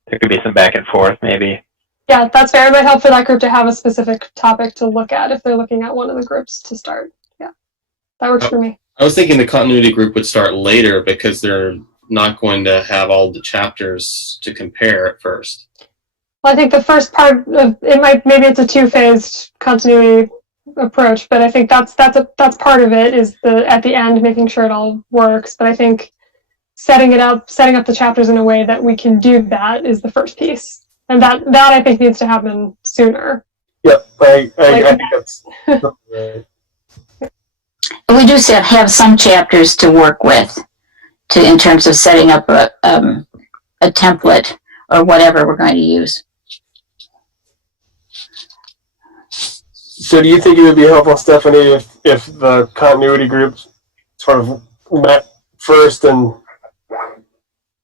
there could be some back and forth maybe. Yeah, that's fair. It might help for that group to have a specific topic to look at if they're looking at one of the groups to start. Yeah, that works for me. I was thinking the continuity group would start later because they're not going to have all the chapters to compare at first. Well, I think the first part of it maybe it's a two-phased continuity approach, but I think that's part of it is at the end making sure it all works. But I think setting up the chapters in a way that we can do that is the first piece, and that I think needs to happen sooner. Yep, I think that's right. We do have some chapters to work with, in terms of setting up a template or whatever we're going to use. So do you think it would be helpful, Stephanie, if the continuity group sort of met first and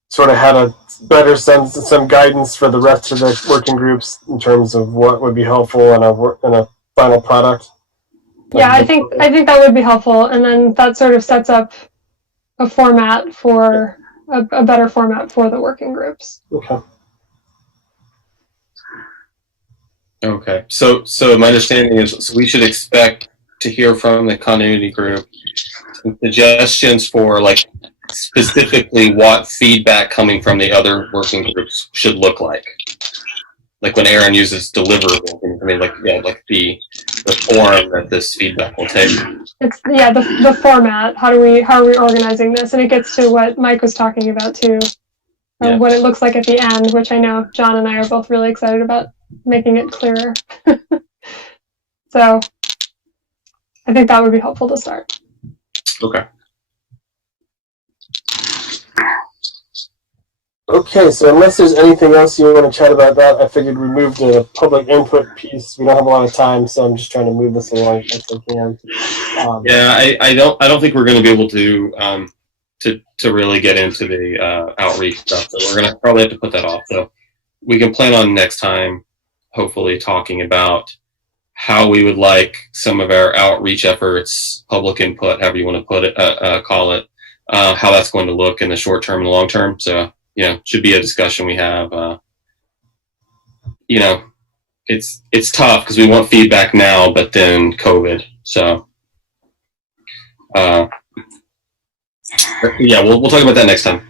sort of had a better sense and some guidance for the rest of the working groups in terms of what would be helpful in a final product? Yeah, I think that would be helpful, and then that sort of sets up a format for a better format for the working groups. Okay. Okay. So my understanding is we should expect to hear from the continuity group some suggestions for like specifically what feedback coming from the other working groups should look like. Like when Aaron uses deliverable, I mean, like the form that this feedback will take. It's the format. How are we organizing this? And it gets to what Mike was talking about too, what it looks like at the end, which I know John and I are both really excited about making it clearer. So I think that would be helpful to start. Okay. Okay, so unless there's anything else you want to chat about that, I figured we moved to the public input piece. We don't have a lot of time, so I'm just trying to move this along as I can. I don't think we're going to be able to really get into the outreach stuff, so we're going to probably have to put that off. So we can plan on next time, hopefully, talking about how we would like some of our outreach efforts, public input, however you want to put it, call it, how that's going to look in the short term and long term. So. Should be a discussion we have. It's tough because we want feedback now, but then COVID. So, we'll talk about that next time.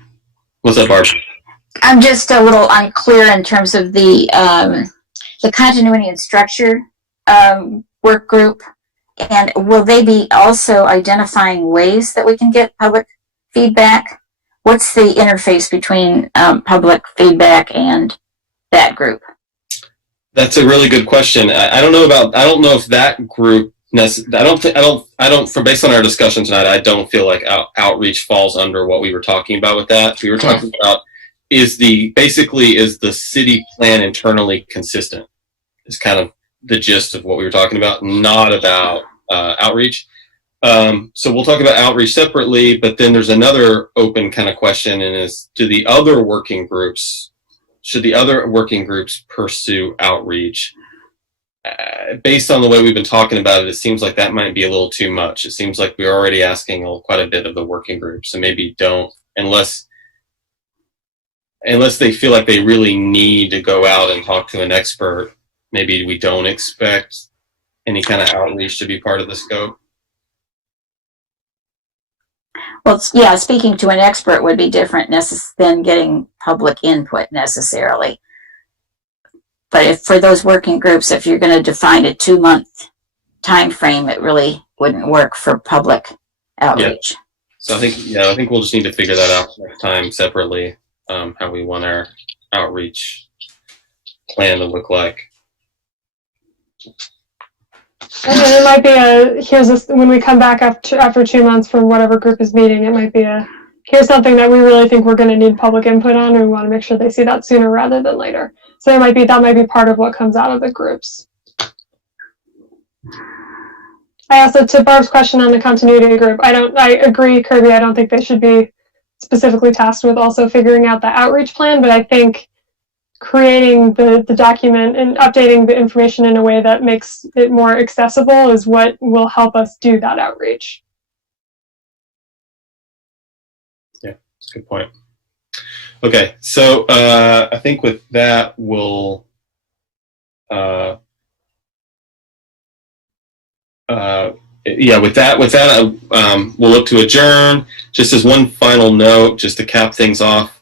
What's up, Barb? I'm just a little unclear in terms of the continuity and structure work group, and will they be also identifying ways that we can get public feedback? What's the interface between public feedback and that group? That's a really good question. I don't know if that group. Based on our discussion tonight, I don't feel like outreach falls under what we were talking about with that. We were talking about is the city plan internally consistent? Is kind of the gist of what we were talking about, not about outreach. So we'll talk about outreach separately, but then there's another open kind of question, and is should the other working groups pursue outreach? Based on the way we've been talking about it seems like that might be a little too much. It seems like we're already asking quite a bit of the working groups, so maybe don't, unless they feel like they really need to go out and talk to an expert, maybe we don't expect any kind of outreach to be part of the scope. Well, yeah, speaking to an expert would be different than getting public input necessarily. But if for those working groups, if you're going to define a 2-month time frame, it really wouldn't work for public outreach. Yeah. So I think we'll just need to figure that out next time separately, how we want our outreach plan to look like. And then it might be when we come back after 2 months from whatever group is meeting, it might be here's something that we really think we're going to need public input on, and we want to make sure they see that sooner rather than later. So that might be part of what comes out of the groups. I also, to Barb's question on the continuity group, I agree, Kirby, I don't think they should be specifically tasked with also figuring out the outreach plan, but I think creating the document and updating the information in a way that makes it more accessible is what will help us do that outreach. Yeah, that's a good point. Okay, so I think with that, we'll we'll look to adjourn. Just as one final note, just to cap things off,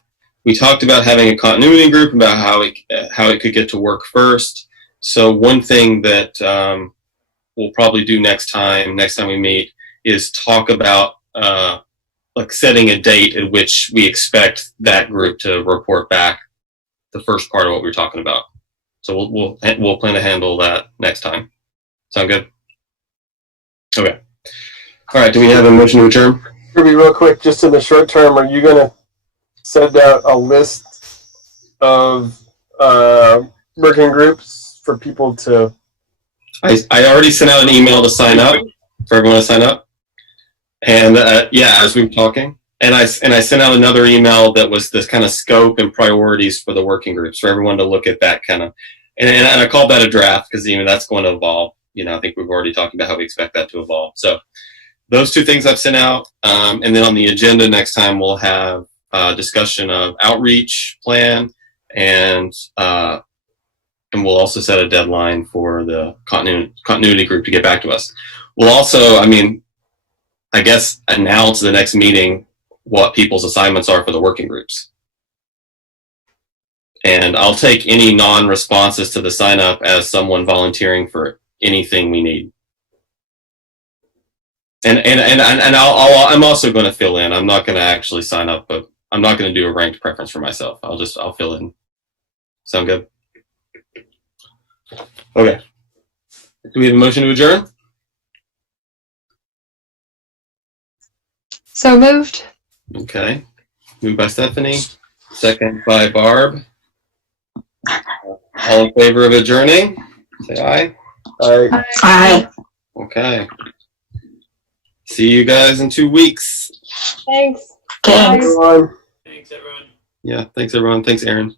we talked about having a continuity group, about how it could get to work first. So one thing that we'll probably do next time we meet is talk about like setting a date at which we expect that group to report back the first part of what we were talking about. So we'll plan to handle that next time. Sound good? Okay. All right. Do we have a motion to adjourn? Kirby, real quick, just in the short term, are you going to send out a list of working groups for people to? I already sent out an email to sign up, for everyone to sign up. And yeah, as we were talking, and I sent out another email that was this kind of scope and priorities for the working groups for everyone to look at that kind of, and I called that a draft because that's going to evolve. I think we've already talked about how we expect that to evolve. So those two things I've sent out, and then on the agenda next time we'll have a discussion of outreach plan, and we'll also set a deadline for the continuity group to get back to us. We'll also, I guess, announce the next meeting what people's assignments are for the working groups. And I'll take any non-responses to the sign up as someone volunteering for anything we need. And I'm also going to fill in. I'm not going to actually sign up, but I'm not going to do a ranked preference for myself. I'll fill in. Sound good? Okay. Do we have a motion to adjourn? So moved. Okay. Moved by Stephanie. Second by Barb. All in favor of adjourning? Say aye. Aye. Aye. Okay. See you guys in 2 weeks. Thanks. Thanks. Everyone. Thanks, everyone. Yeah, thanks everyone. Thanks, Aaron.